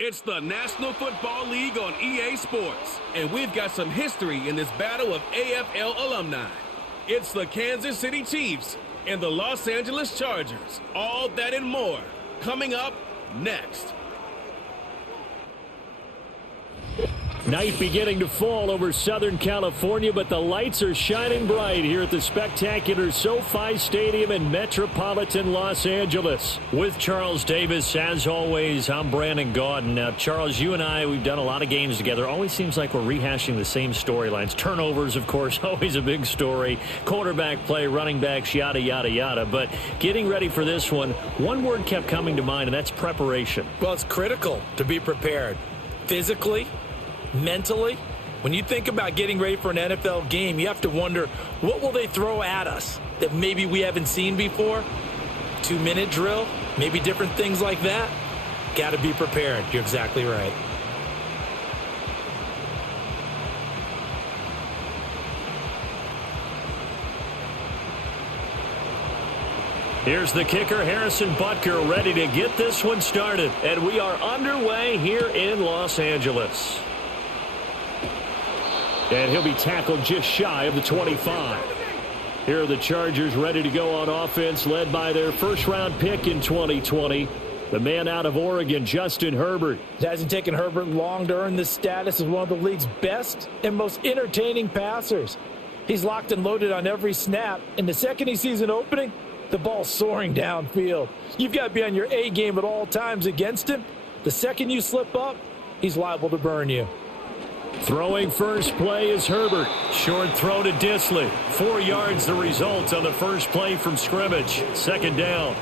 It's the National Football League on EA Sports, and we've got some history in this battle of AFL alumni. It's the Kansas City Chiefs and the Los Angeles Chargers. All that and more coming up next. Night beginning to fall over Southern California, but the lights are shining bright here at the spectacular SoFi Stadium in metropolitan Los Angeles. With Charles Davis, as always, I'm Brandon Gaudin. Now, Charles, you and I, we've done a lot of games together. Always seems like we're rehashing the same storylines. Turnovers, of course, always a big story. Quarterback play, running backs, yada, yada, yada. But getting ready for this one word kept coming to mind, and that's preparation. Well, it's critical to be prepared. Physically, mentally, when you think about getting ready for an NFL game, you have to wonder, what will they throw at us that maybe we haven't seen before? 2-minute drill, maybe different things like that. Got to be prepared. You're exactly right. Here's the kicker, Harrison Butker, ready to get this one started. And we are underway here in Los Angeles. And he'll be tackled just shy of the 25. Here are the Chargers ready to go on offense, led by their first-round pick in 2020, the man out of Oregon, Justin Herbert. It hasn't taken Herbert long to earn this status as one of the league's best and most entertaining passers. He's locked and loaded on every snap, and the second he sees an opening, the ball's soaring downfield. You've got to be on your A game at all times against him. The second you slip up, he's liable to burn you. Throwing first play is Herbert. Short throw to Disley. 4 yards the result on the first play from scrimmage. Second down.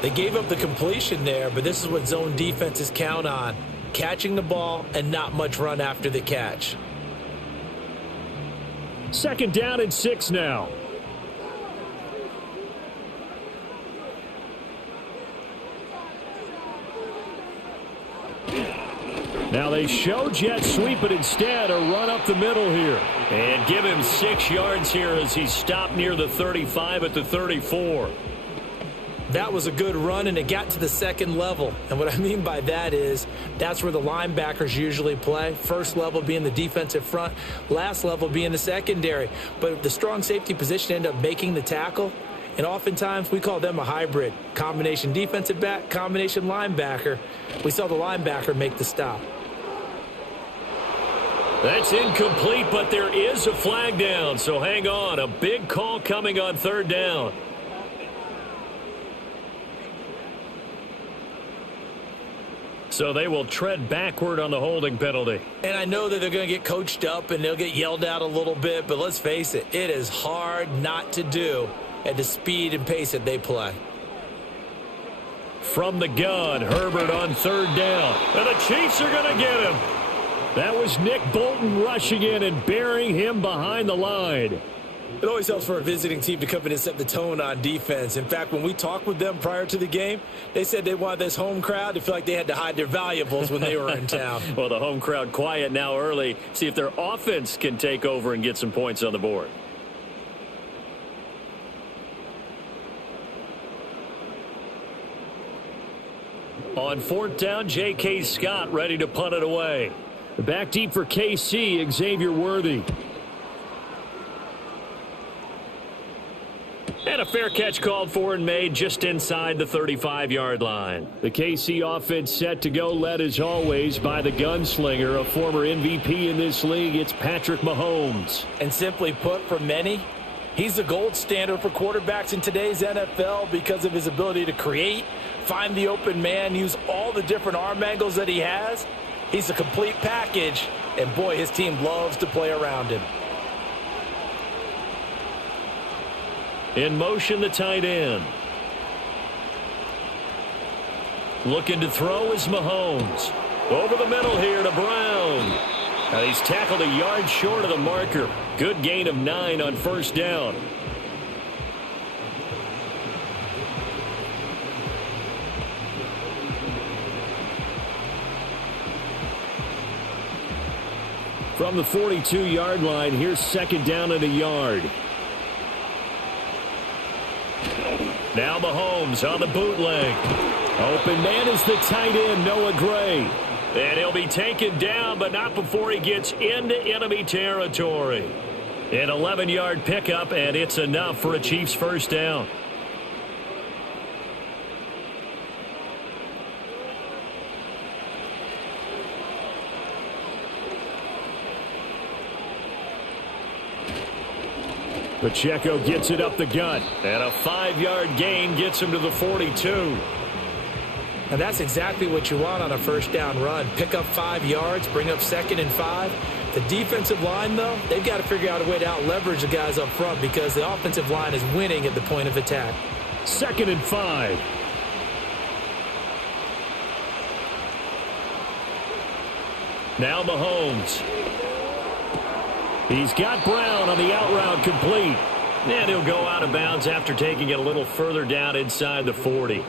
They gave up the completion there, but this is what zone defenses count on. Catching the ball and not much run after the catch. Second down and 6 now. Now they show jet sweep, but instead a run up the middle here. And give him 6 yards here as he stopped near the 35 at the 34. That was a good run, and it got to the second level. And what I mean by that is that's where the linebackers usually play. First level being the defensive front, last level being the secondary. But the strong safety position ended up making the tackle. And oftentimes we call them a hybrid. Combination defensive back, combination linebacker. We saw the linebacker make the stop. That's incomplete, but there is a flag down, so hang on. A big call coming on third down. So they will tread backward on the holding penalty. And I know that they're going to get coached up and they'll get yelled at a little bit, but let's face it, it is hard not to do at the speed and pace that they play. From the gun, Herbert on third down. And the Chiefs are going to get him. That was Nick Bolton rushing in and burying him behind the line. It always helps for a visiting team to come in and set the tone on defense. In fact, when we talked with them prior to the game, they said they wanted this home crowd to feel like they had to hide their valuables when they were in town. Well, the home crowd quiet now early. See if their offense can take over and get some points on the board. On fourth down, J.K. Scott ready to punt it away. Back deep for KC, Xavier Worthy. And a fair catch called for and made just inside the 35-yard line. The KC offense set to go, led as always by the gunslinger, a former MVP in this league. It's Patrick Mahomes. And simply put, for many, he's the gold standard for quarterbacks in today's NFL because of his ability to create, find the open man, use all the different arm angles that he has. He's a complete package, and boy, his team loves to play around him. In motion, the tight end. Looking to throw is Mahomes. Over the middle here to Brown. Now he's tackled a yard short of the marker. Good gain of 9 on first down. From the 42-yard line, here's second down and a yard. Now Mahomes on the bootleg. Open man is the tight end, Noah Gray. And he'll be taken down, but not before he gets into enemy territory. An 11-yard pickup, and it's enough for a Chiefs first down. Pacheco gets it up the gut, and a 5-yard gain gets him to the 42. And that's exactly what you want on a first down run. Pick up 5 yards, bring up 2nd and 5. The defensive line, though, they've got to figure out a way to out-leverage the guys up front because the offensive line is winning at the point of attack. 2nd and 5. Now Mahomes. He's got Brown on the out route complete. And he'll go out of bounds after taking it a little further down inside the 40.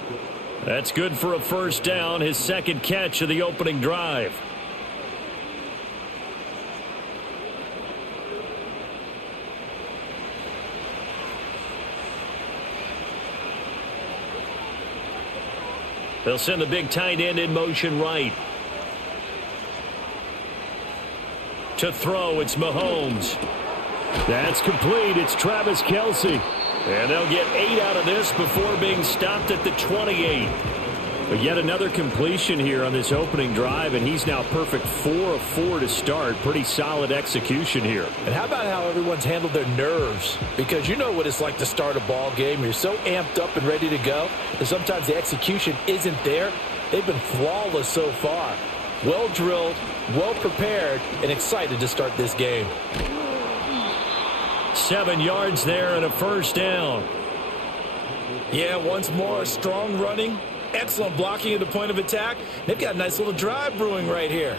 That's good for a first down, his second catch of the opening drive. They'll send the big tight end in motion right. To throw, it's Mahomes. That's complete. It's Travis Kelce. And they'll get 8 out of this before being stopped at the 28. But yet another completion here on this opening drive, and he's now perfect 4 of 4 to start. Pretty solid execution here. And how about how everyone's handled their nerves? Because you know what it's like to start a ball game. You're so amped up and ready to go, and sometimes the execution isn't there. They've been flawless so far. Well drilled, well prepared, and excited to start this game. 7 yards there and a first down. Yeah, once more, strong running, excellent blocking at the point of attack. They've got a nice little drive brewing right here.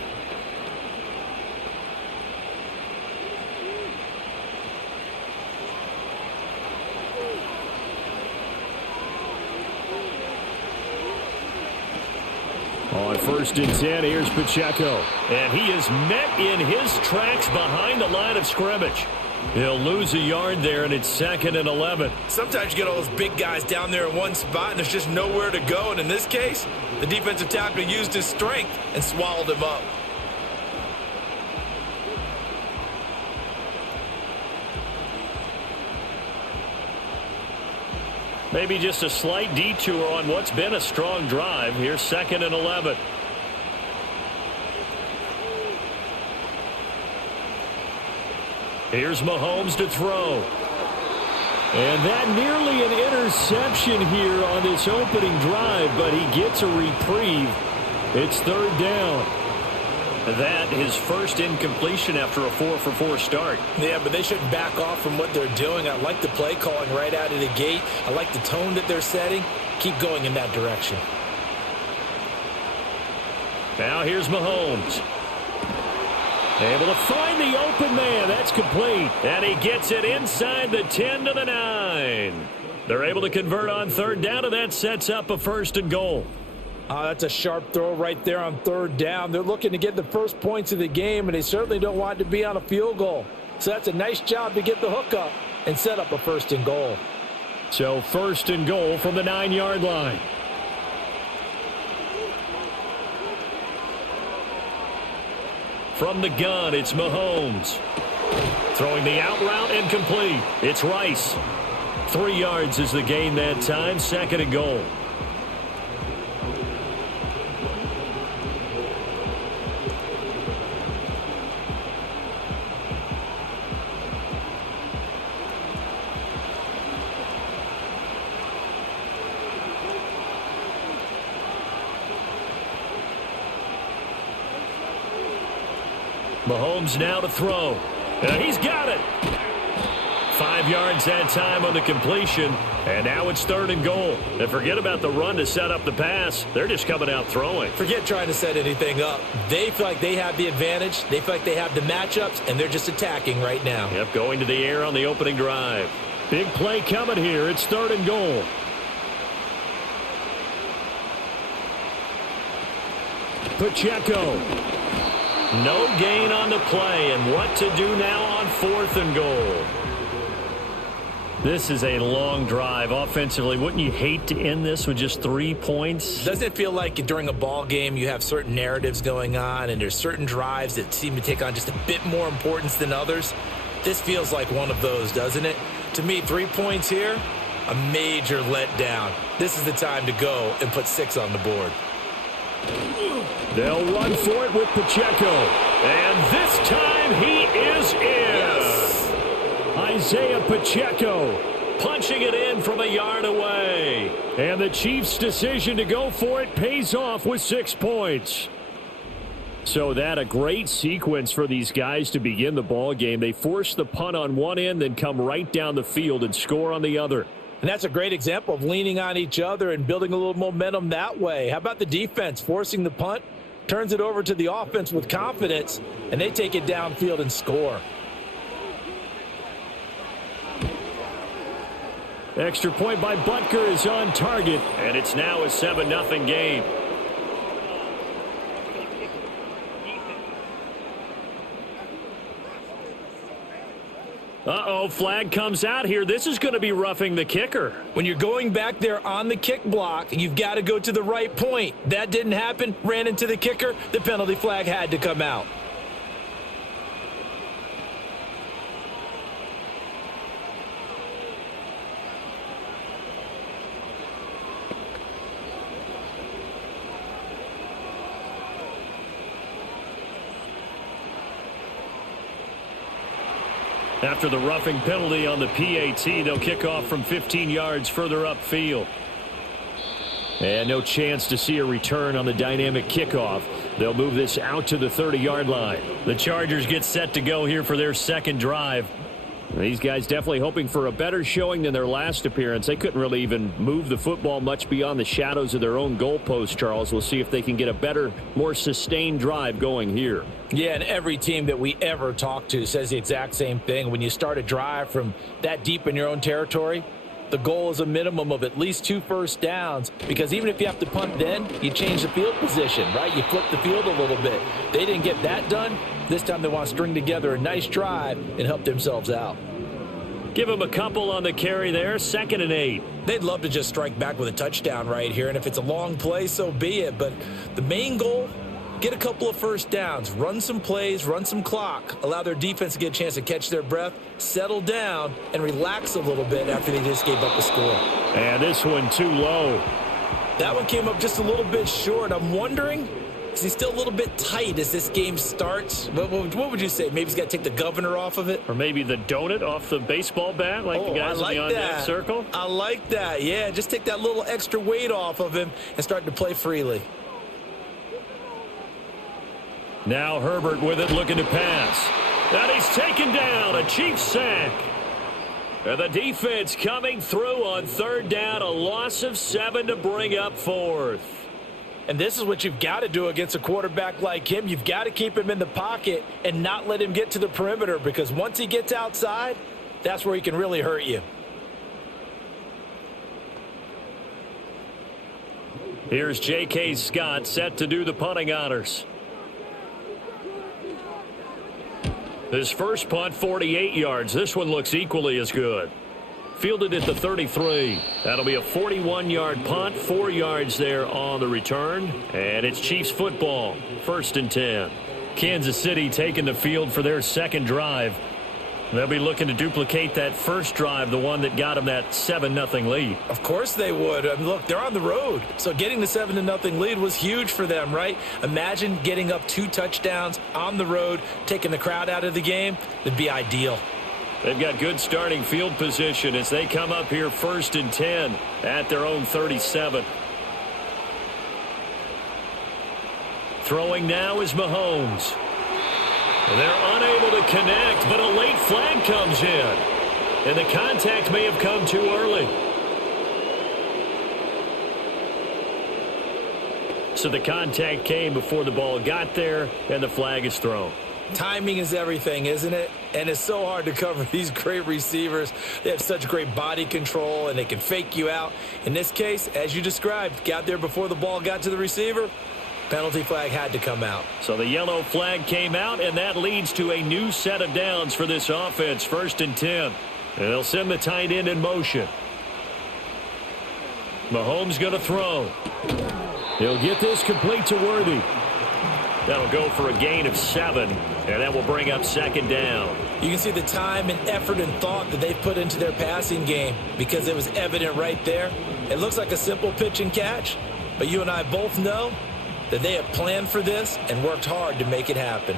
On 1st and 10, here's Pacheco. And he is met in his tracks behind the line of scrimmage. He'll lose a yard there, and it's 2nd and 11. Sometimes you get all those big guys down there in one spot, and there's just nowhere to go. And in this case, the defensive tackle used his strength and swallowed him up. Maybe just a slight detour on what's been a strong drive. Here's 2nd and 11. Here's Mahomes to throw. And that nearly an interception here on this opening drive, but he gets a reprieve. It's 3rd down. That his first incompletion after a 4-for-4 start. Yeah, but they shouldn't back off from what they're doing. I like the play calling right out of the gate. I like the tone that they're setting. Keep going in that direction. Now here's Mahomes. Able to find the open man. That's complete. And he gets it inside the 10 to the 9. They're able to convert on 3rd down, and that sets up a 1st and goal. That's a sharp throw right there on 3rd down. They're looking to get the first points of the game, and they certainly don't want to be on a field goal. So that's a nice job to get the hook up and set up a 1st and goal. So 1st and goal from the 9-yard line. From the gun, it's Mahomes. Throwing the out route and complete. It's Rice. 3 yards is the gain that time. 2nd and goal. Mahomes now to throw. And he's got it. 5 yards that time on the completion. And now it's 3rd and goal. And forget about the run to set up the pass. They're just coming out throwing. Forget trying to set anything up. They feel like they have the advantage. They feel like they have the matchups, and they're just attacking right now. Yep, going to the air on the opening drive. Big play coming here. It's 3rd and goal. Pacheco. No gain on the play, and what to do now on 4th and goal. This is a long drive offensively. Wouldn't you hate to end this with just 3 points? Doesn't it feel like during a ball game you have certain narratives going on and there's certain drives that seem to take on just a bit more importance than others? This feels like one of those, doesn't it? To me, 3 points here, a major letdown. This is the time to go and put 6 on the board. They'll run for it with Pacheco. And this time he is in. Yes. Isaiah Pacheco punching it in from a yard away. And the Chiefs' decision to go for it pays off with 6 points. So that a great sequence for these guys to begin the ball game. They force the punt on one end, then come right down the field and score on the other. And that's a great example of leaning on each other and building a little momentum that way. How about the defense forcing the punt, turns it over to the offense with confidence, and they take it downfield and score. Extra point by Butker is on target, and it's now a 7-0 game. Uh-oh, flag comes out here. This is going to be roughing the kicker. When you're going back there on the kick block, you've got to go to the right point. That didn't happen. Ran into the kicker. The penalty flag had to come out. After the roughing penalty on the PAT, they'll kick off from 15 yards further upfield. And no chance to see a return on the dynamic kickoff. They'll move this out to the 30-yard line. The Chargers get set to go here for their second drive. These guys definitely hoping for a better showing than their last appearance. They couldn't really even move the football much beyond the shadows of their own goalpost, Charles. We'll see if they can get a better, more sustained drive going here. Yeah, and every team that we ever talk to says the exact same thing. When you start a drive from that deep in your own territory, the goal is a minimum of at least 2 first downs, because even if you have to punt then, you change the field position, right? You flip the field a little bit. They didn't get that done. This time they want to string together a nice drive and help themselves out. Give them a couple on the carry there, 2nd and 8. They'd love to just strike back with a touchdown right here, and if it's a long play, so be it. But the main goal, get a couple of first downs, run some plays, run some clock, allow their defense to get a chance to catch their breath, settle down, and relax a little bit after they just gave up a score. And this one too low. That one came up just a little bit short. I'm wondering, is he still a little bit tight as this game starts? What would you say? Maybe he's got to take the governor off of it? Or maybe the donut off the baseball bat, like the guys in the on-deck circle? I like that. Yeah, just take that little extra weight off of him and start to play freely. Now Herbert with it, looking to pass. And he's taken down, a Chiefs sack. And the defense coming through on 3rd down, a loss of 7 to bring up 4th. And this is what you've got to do against a quarterback like him. You've got to keep him in the pocket and not let him get to the perimeter, because once he gets outside, that's where he can really hurt you. Here's J.K. Scott set to do the punting honors. His first punt, 48 yards. This one looks equally as good. Fielded at the 33. That'll be a 41-yard punt, 4 yards there on the return. And it's Chiefs football, 1st and 10. Kansas City taking the field for their second drive. They'll be looking to duplicate that first drive, the one that got them that 7-0 lead. Of course they would. I mean, look, they're on the road. So getting the 7-0 lead was huge for them, right? Imagine getting up 2 touchdowns on the road, taking the crowd out of the game. That'd be ideal. They've got good starting field position as they come up here 1st and 10 at their own 37. Throwing now is Mahomes. They're unable to connect, but a late flag comes in. And the contact may have come too early. So the contact came before the ball got there, and the flag is thrown. Timing is everything, isn't it? And it's so hard to cover these great receivers. They have such great body control, and they can fake you out. In this case, as you described, got there before the ball got to the receiver. Penalty flag had to come out. So the yellow flag came out, and that leads to a new set of downs for this offense. 1st and 10. And they'll send the tight end in motion. Mahomes going to throw. He'll get this complete to Worthy. That'll go for a gain of 7, and that will bring up second down. You can see the time and effort and thought that they put into their passing game because it was evident right there. It looks like a simple pitch and catch, but you and I both know that they have planned for this and worked hard to make it happen.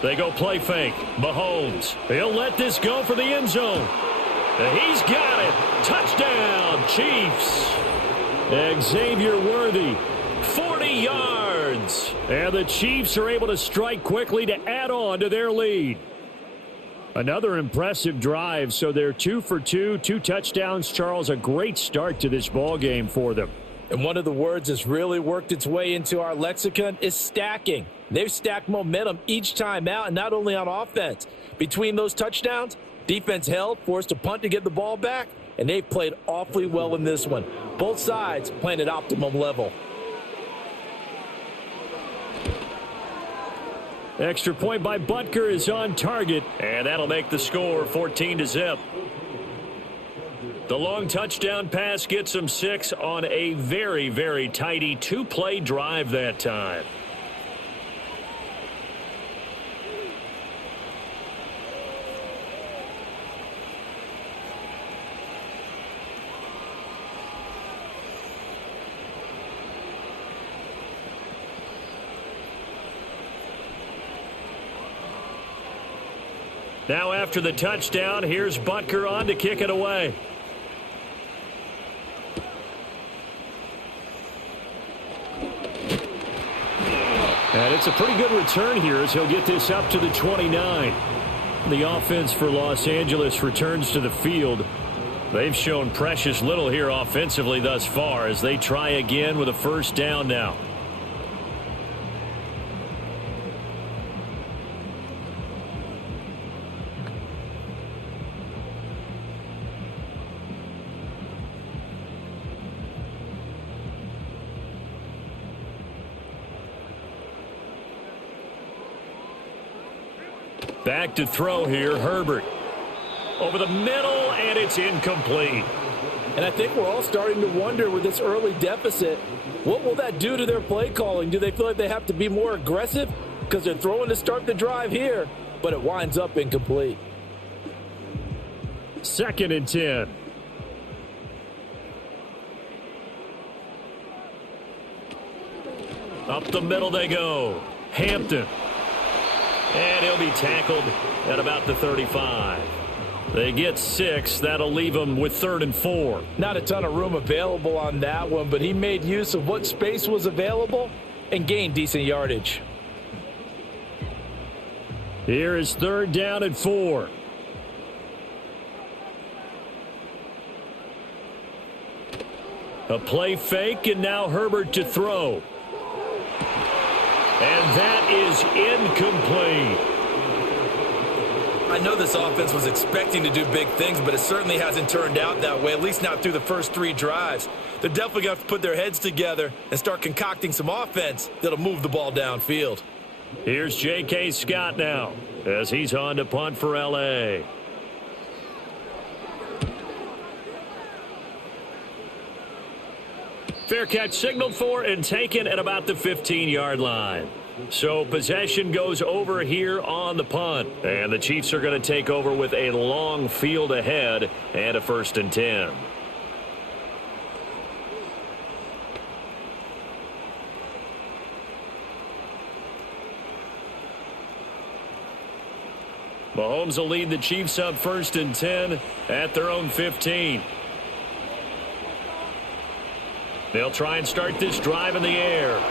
They go play fake. Mahomes. He'll let this go for the end zone. He's got it. Touchdown, Chiefs. Xavier Worthy, 40 yards. And the Chiefs are able to strike quickly to add on to their lead. Another impressive drive, so they're 2 for 2, 2 touchdowns. Charles, a great start to this ball game for them. And one of the words that's really worked its way into our lexicon is stacking. They've stacked momentum each time out, and not only on offense. Between those touchdowns, defense held, forced a punt to get the ball back, and they've played awfully well in this one. Both sides playing at optimum level. Extra point by Butker is on target, and that'll make the score 14-0. The long touchdown pass gets them 6 on a very, very tidy 2-play drive that time. Now after the touchdown, here's Butker on to kick it away. And it's a pretty good return here as he'll get this up to the 29. The offense for Los Angeles returns to the field. They've shown precious little here offensively thus far as they try again with a first down now. Back to throw here, Herbert. Over the middle, and it's incomplete. And I think we're all starting to wonder with this early deficit, what will that do to their play calling? Do they feel like they have to be more aggressive? Because they're throwing to start the drive here, but it winds up incomplete. 2nd and 10. Up the middle they go. Hampton. And he'll be tackled at about the 35. They get 6. That'll leave them with 3rd and 4. Not a ton of room available on that one, but he made use of what space was available and gained decent yardage. Here is 3rd down and 4. A play fake, and now Herbert to throw. And that is incomplete. I know this offense was expecting to do big things, but it certainly hasn't turned out that way, at least not through the first 3 drives. They're definitely going to have to put their heads together and start concocting some offense that'll move the ball downfield. Here's J.K. Scott now as he's on to punt for L.A. Fair catch signaled for and taken at about the 15-yard line. So possession goes over here on the punt. And the Chiefs are going to take over with a long field ahead and a 1st and 10. Mahomes will lead the Chiefs up 1st and 10 at their own 15. They'll try and start this drive in the air.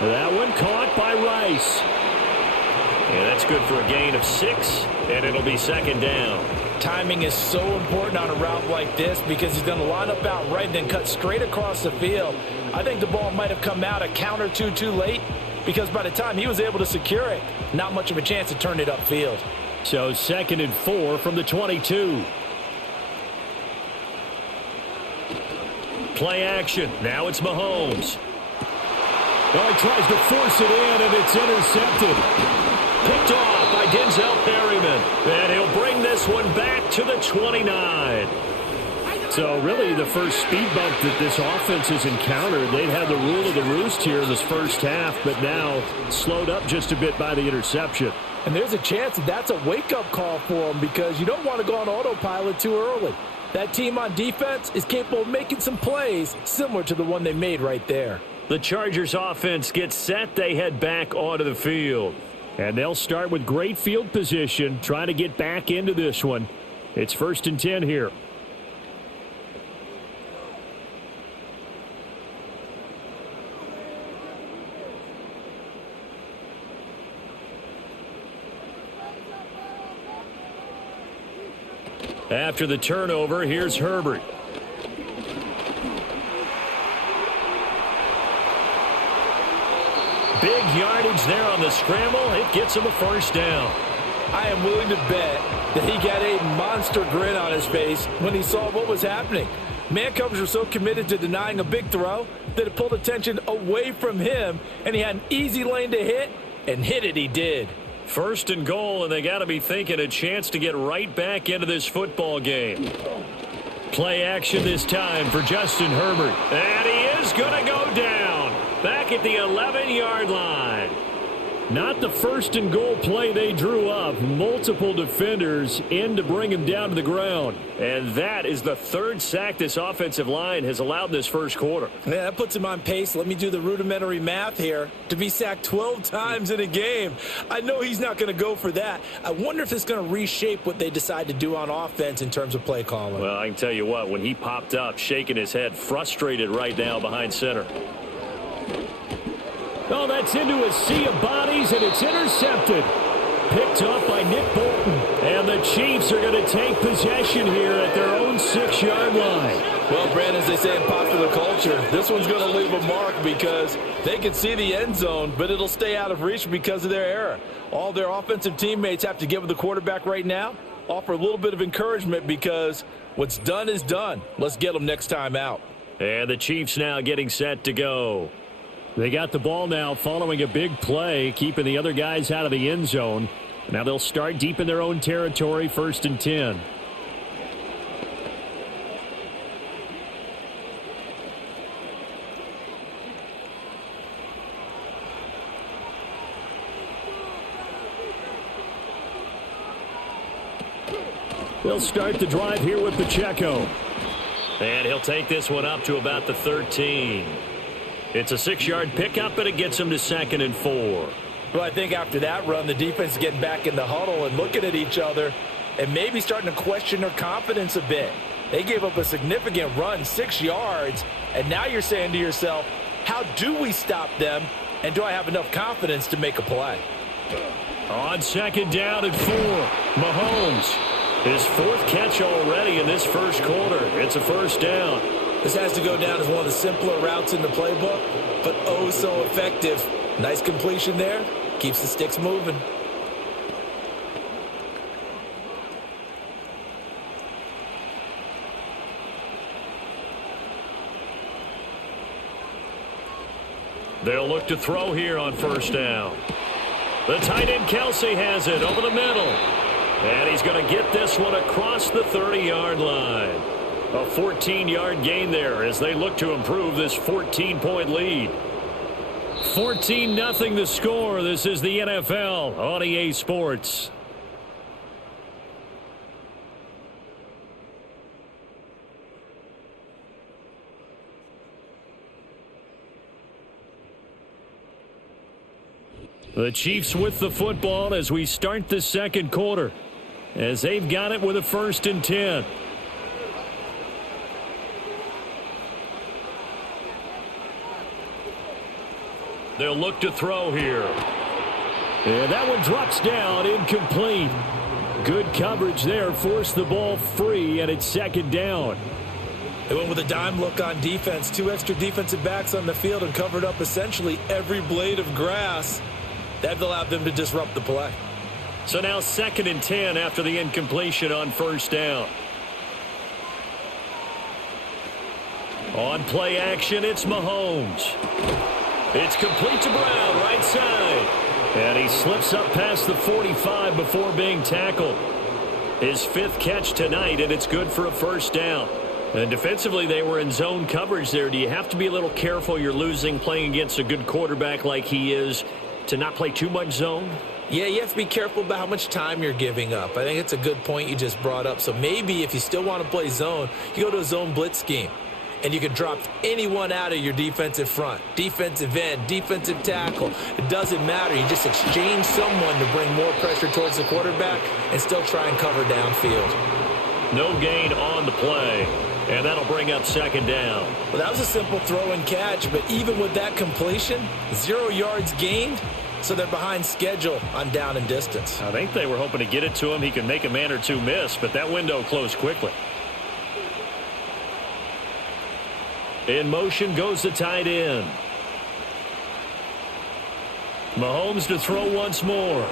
That one caught by Rice. And that's good for a gain of 6, and it'll be 2nd down. Timing is so important on a route like this because he's going to line up out right and then cut straight across the field. I think the ball might have come out a count or two too late because by the time he was able to secure it, not much of a chance to turn it upfield. So 2nd and 4 from the 22. Play action. Now it's Mahomes. Oh, he tries to force it in, and it's intercepted. Picked off by Denzel Perryman. And he'll bring this one back to the 29. So really the first speed bump that this offense has encountered, they've had the rule of the roost here in this first half, but now slowed up just a bit by the interception. And there's a chance that that's a wake-up call for them because you don't want to go on autopilot too early. That team on defense is capable of making some plays similar to the one they made right there. The Chargers offense gets set. They head back onto the field. And they'll start with great field position, trying to get back into this one. It's 1st and 10 here. After the turnover, here's Herbert. Big yardage there on the scramble. It gets him a first down. I am willing to bet that he got a monster grin on his face when he saw what was happening. Man coverage were so committed to denying a big throw that it pulled attention away from him, and he had an easy lane to hit, and hit it he did. 1st and goal, and they got to be thinking a chance to get right back into this football game. Play action this time for Justin Herbert. And he is going to go down back at the 11-yard line. Not the 1st and goal play they drew up. Multiple defenders in to bring him down to the ground. And that is the 3rd sack this offensive line has allowed this first quarter. Yeah, that puts him on pace. Let me do the rudimentary math here. To be sacked 12 times in a game. I know he's not going to go for that. I wonder if it's going to reshape what they decide to do on offense in terms of play calling. Well, I can tell you what, when he popped up, shaking his head, frustrated right now behind center. Oh, that's into a sea of bodies, and it's intercepted. Picked up by Nick Bolton. And the Chiefs are going to take possession here at their own 6-yard line. Well, Brandon, as they say in popular culture, this one's going to leave a mark because they can see the end zone, but it'll stay out of reach because of their error. All their offensive teammates have to give the quarterback right now, offer a little bit of encouragement because what's done is done. Let's get them next time out. And the Chiefs now getting set to go. They got the ball now following a big play, keeping the other guys out of the end zone. Now they'll start deep in their own territory, 1st and 10. They'll start the drive here with Pacheco. And he'll take this one up to about the 13. It's a 6-yard pickup, and it gets him to 2nd and 4. Well, I think after that run, the defense is getting back in the huddle and looking at each other and maybe starting to question their confidence a bit. They gave up a significant run, 6 yards, and now you're saying to yourself, how do we stop them, and do I have enough confidence to make a play? On 2nd down and 4, Mahomes. His 4th catch already in this first quarter. It's a first down. This has to go down as one of the simpler routes in the playbook, but oh so effective. Nice completion there. Keeps the sticks moving. They'll look to throw here on 1st down. The tight end Kelsey has it over the middle. And he's going to get this one across the 30-yard line. A 14-yard gain there as they look to improve this 14-point lead. 14-0 the score. This is the NFL on EA Sports. The Chiefs with the football as we start the second quarter, as they've got it with a 1st and 10. They'll look to throw here. And that one drops down, incomplete. Good coverage there, forced the ball free, and it's 2nd down. They went with a dime look on defense. 2 extra defensive backs on the field and covered up essentially every blade of grass. That allowed them to disrupt the play. So now 2nd and 10 after the incompletion on 1st down. On play action, it's Mahomes. It's complete to Brown, right side. And he slips up past the 45 before being tackled. His 5th catch tonight, and it's good for a first down. And defensively, they were in zone coverage there. Do you have to be a little careful you're losing playing against a good quarterback like he is to not play too much zone? Yeah, you have to be careful about how much time you're giving up. I think it's a good point you just brought up. So maybe if you still want to play zone, you go to a zone blitz scheme. And you can drop anyone out of your defensive front, defensive end, defensive tackle. It doesn't matter. You just exchange someone to bring more pressure towards the quarterback and still try and cover downfield. No gain on the play. And that'll bring up second down. Well, that was a simple throw and catch, but even with that completion, 0 yards gained, so they're behind schedule on down and distance. I think they were hoping to get it to him. He can make a man or two miss, but that window closed quickly. In motion goes the tight end. Mahomes to throw once more.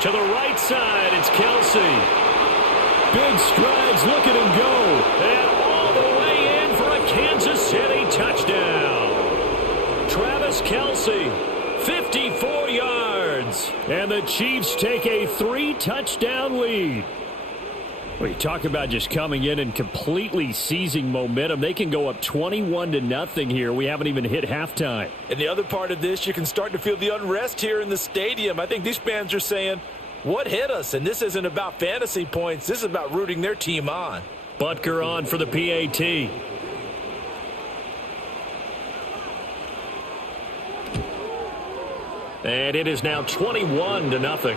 To the right side, it's Kelsey. Big strides, look at him go. And all the way in for a Kansas City touchdown. Travis Kelsey, 54 yards. And the Chiefs take a 3-touchdown lead. Well, you talk about just coming in and completely seizing momentum. They can go up 21-0 here. We haven't even hit halftime. And the other part of this, you can start to feel the unrest here in the stadium. I think these fans are saying, what hit us? And this isn't about fantasy points. This is about rooting their team on. Butker on for the PAT. And it is now 21-0.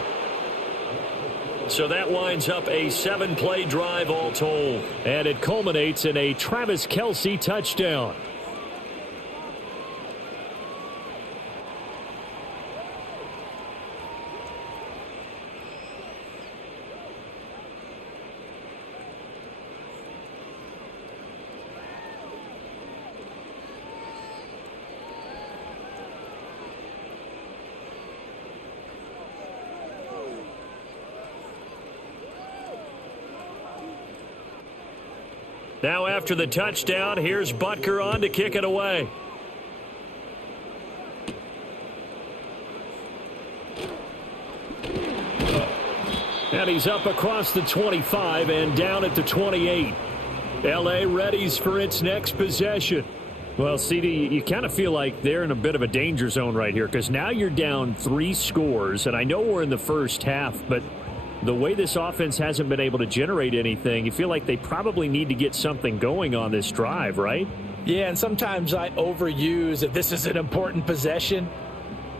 So that winds up a 7-play drive all told. And it culminates in a Travis Kelsey touchdown. Now after the touchdown, here's Butker on to kick it away. And he's up across the 25 and down at the 28. L.A. readies for its next possession. Well, CD, you kind of feel like they're in a bit of a danger zone right here because now you're down 3 scores, and I know we're in the first half, but the way this offense hasn't been able to generate anything, you feel like they probably need to get something going on this drive, right? Yeah, and sometimes I overuse if this is an important possession.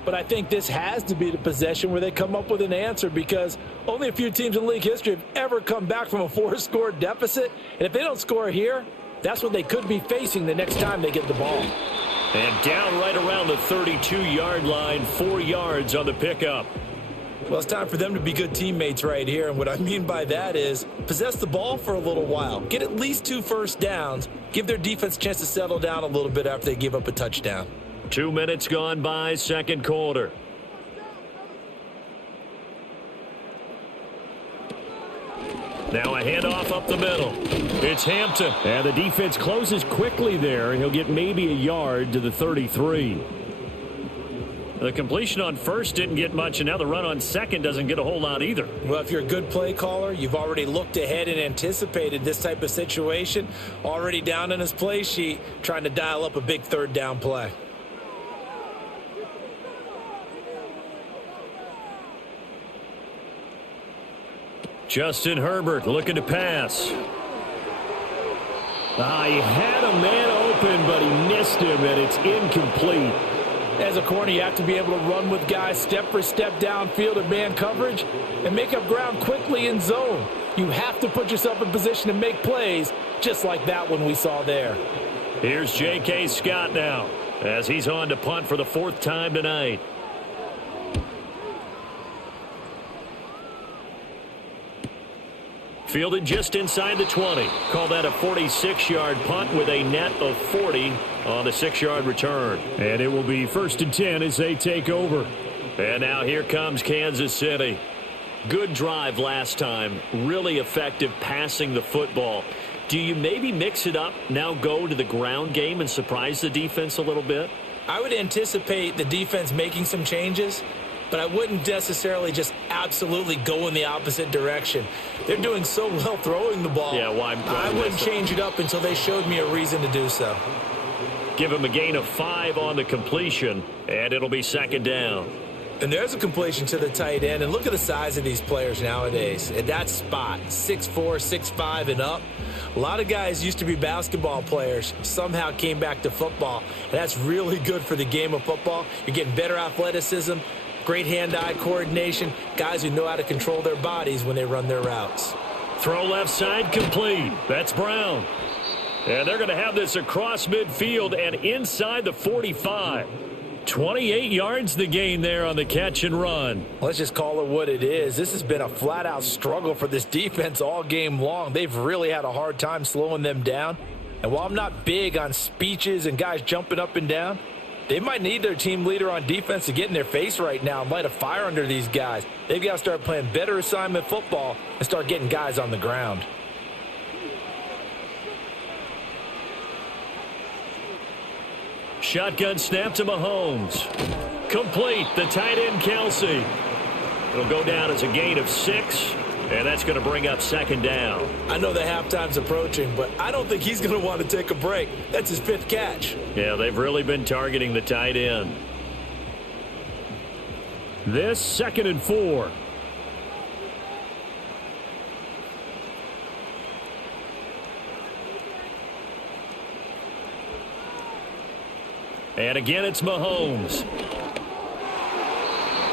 But I think this has to be the possession where they come up with an answer because only a few teams in league history have ever come back from a 4-score deficit. And if they don't score here, that's what they could be facing the next time they get the ball. And down right around the 32-yard line, 4 yards on the pickup. Well, it's time for them to be good teammates right here. And what I mean by that is possess the ball for a little while. Get at least 2 first downs. Give their defense a chance to settle down a little bit after they give up a touchdown. 2 minutes gone by, second quarter. Now a handoff up the middle. It's Hampton. And the defense closes quickly there. He'll get maybe a yard to the 33. The completion on first didn't get much, and now the run on second doesn't get a whole lot either. Well, if you're a good play caller, you've already looked ahead and anticipated this type of situation. Already down in his play sheet, trying to dial up a big third down play. Justin Herbert looking to pass. He had a man open, but he missed him, and it's incomplete. As a corner, you have to be able to run with guys step for step downfield in man coverage and make up ground quickly in zone. You have to put yourself in position to make plays just like that one we saw there. Here's J.K. Scott now as he's on to punt for the 4th time tonight. Fielded just inside the 20. Call that a 46-yard punt with a net of 40 on the 6-yard return. And it will be 1st and 10 as they take over. And now here comes Kansas City. Good drive last time. Really effective passing the football. Do you maybe mix it up, now go to the ground game and surprise the defense a little bit? I would anticipate the defense making some changes. but I wouldn't necessarily just absolutely go in the opposite direction. They're doing so well throwing the ball. Yeah, well, I wouldn't change it up until they showed me a reason to do so. Give him a gain of 5 on the completion, and it'll be second down. And there's a completion to the tight end. And look at the size of these players nowadays. At that spot, 6'4", 6'5", and up. A lot of guys used to be basketball players, somehow came back to football. And that's really good for the game of football. You're getting better athleticism, great hand-eye coordination, guys who know how to control their bodies when they run their routes. Throw left side complete. That's Brown. And they're going to have this across midfield and inside the 45. 28 yards the gain there on the catch and run. Let's just call it what it is. This has been a flat-out struggle for this defense all game long. They've really had a hard time slowing them down. And while I'm not big on speeches and guys jumping up and down, they might need their team leader on defense to get in their face right now and light a fire under these guys. They've got to start playing better assignment football and start getting guys on the ground. Shotgun snap to Mahomes. Complete. The tight end, Kelsey. It'll go down as a gain of 6, and that's going to bring up second down. I know the halftime's approaching, but I don't think he's going to want to take a break. That's his 5th catch. Yeah, they've really been targeting the tight end. This 2nd and 4. And again, it's Mahomes.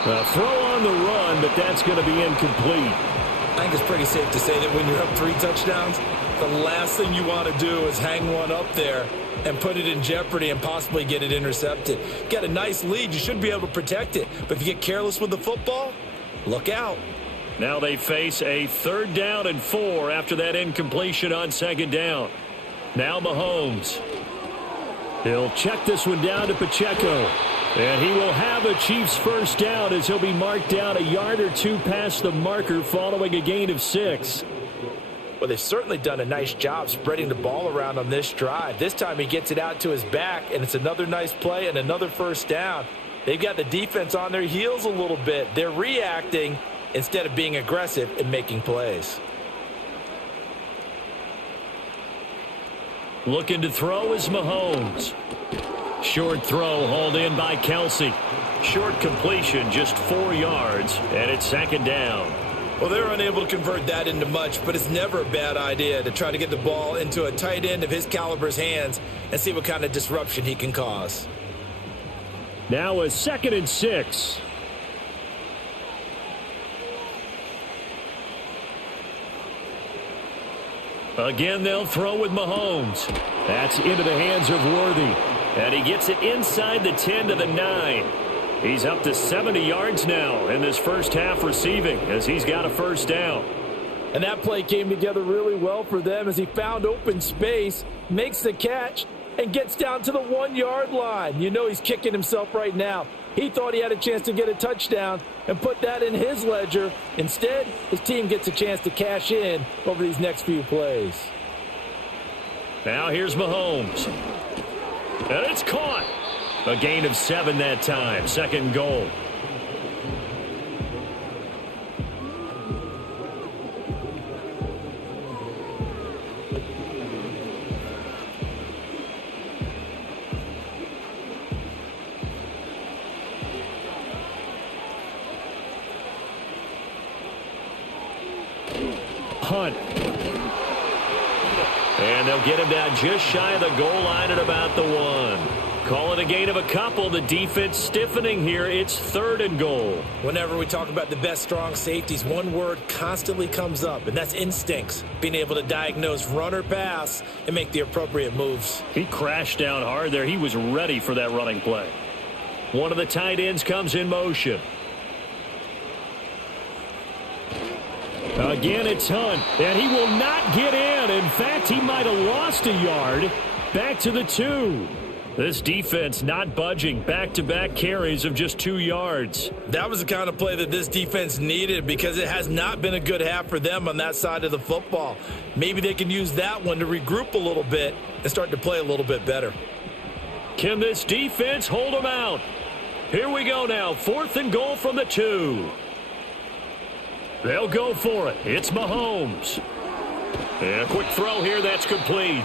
A throw on the run, but that's going to be incomplete. I think it's pretty safe to say that when you're up 3 touchdowns, the last thing you want to do is hang one up there and put it in jeopardy and possibly get it intercepted. Got a nice lead. You should be able to protect it. But if you get careless with the football, look out. Now they face a 3rd down and 4 after that incompletion on 2nd down. Now Mahomes. He'll check this one down to Pacheco. And he will have a Chiefs first down as he'll be marked down a yard or 2 past the marker following a gain of 6. Well, they've certainly done a nice job spreading the ball around on this drive. This time he gets it out to his back, and it's another nice play and another first down. They've got the defense on their heels a little bit. They're reacting instead of being aggressive and making plays. Looking to throw is Mahomes. Short throw hauled in by Kelsey. Short completion, just 4 yards, and it's 2nd down. Well, they're unable to convert that into much, but it's never a bad idea to try to get the ball into a tight end of his caliber's hands and see what kind of disruption he can cause. Now a 2nd and 6. Again, they'll throw with Mahomes. That's into the hands of Worthy. And he gets it inside the 10 to the 9. He's up to 70 yards now in this first half receiving as he's got a first down. And that play came together really well for them as he found open space, makes the catch, and gets down to the 1-yard line. You know he's kicking himself right now. He thought he had a chance to get a touchdown and put that in his ledger. Instead, his team gets a chance to cash in over these next few plays. Now here's Mahomes. And it's caught. A gain of 7 that time. 2nd goal. Hunt. And they'll get him down just shy of the goal line at about the 1. Call it a gain of a couple. The defense stiffening here. It's 3rd and goal. Whenever we talk about the best strong safeties, one word constantly comes up, and that's instincts. Being able to diagnose run or pass and make the appropriate moves. He crashed down hard there. He was ready for that running play. One of the tight ends comes in motion. Again, it's Hunt, and he will not get in. In fact, he might have lost a yard. Back to the 2. This defense not budging. Back-to-back carries of just 2 yards. That was the kind of play that this defense needed because it has not been a good half for them on that side of the football. Maybe they can use that one to regroup a little bit and start to play a little bit better. Can this defense hold them out? Here we go now. 4th and goal from the 2. They'll go for it. It's Mahomes. And a quick throw here that's complete.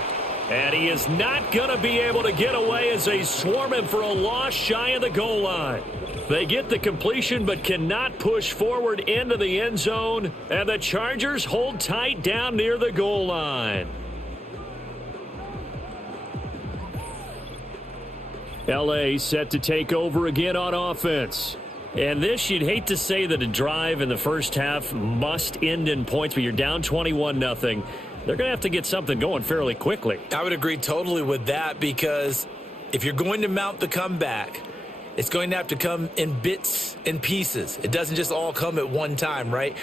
And he is not going to be able to get away as they swarm him for a loss shy of the goal line. They get the completion but cannot push forward into the end zone. And the Chargers hold tight down near the goal line. L.A. set to take over again on offense. And this, you'd hate to say that a drive in the first half must end in points, but you're down 21-0. They're going to have to get something going fairly quickly. I would agree totally with that, because if you're going to mount the comeback, it's going to have to come in bits and pieces. It doesn't just all come at one time, right?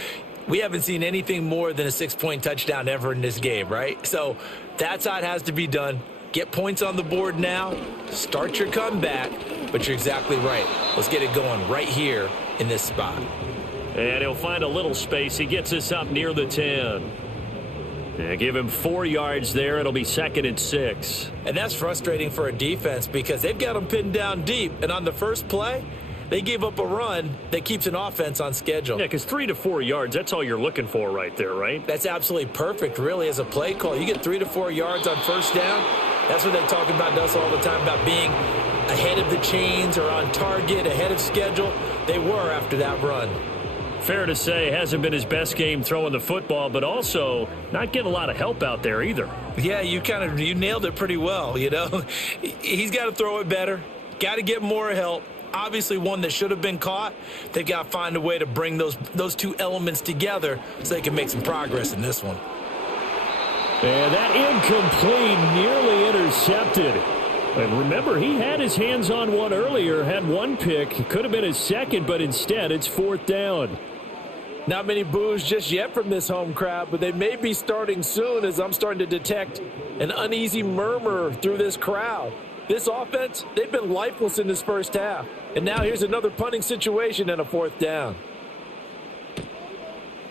We haven't seen anything more than a 6-point touchdown ever in this game, right? So that's how it has to be done. Get points on the board now. Start your comeback. But you're exactly right. Let's get it going right here in this spot. And he'll find a little space. He gets us up near the 10. And give him 4 yards there. It'll be 2nd and 6. And that's frustrating for a defense because they've got them pinned down deep. And on the first play, they gave up a run that keeps an offense on schedule. Yeah, because 3 to 4 yards, that's all you're looking for right there, right? That's absolutely perfect, really, as a play call. You get 3 to 4 yards on first down. That's what they talk about to us all the time, about being ahead of the chains or on target, ahead of schedule. They were after that run. Fair to say, hasn't been his best game throwing the football, but also not getting a lot of help out there either. Yeah, you nailed it pretty well, you know. He's got to throw it better, got to get more help. Obviously one that should have been caught. They've got to find a way to bring those two elements together so they can make some progress in this one. And that incomplete, nearly intercepted. And remember, he had his hands on one earlier, had one pick. It could have been his second, but instead it's 4th down. Not many boos just yet from this home crowd, but they may be starting soon, as I'm starting to detect an uneasy murmur through this crowd. This offense, they've been lifeless in this first half. And now here's another punting situation and a 4th down.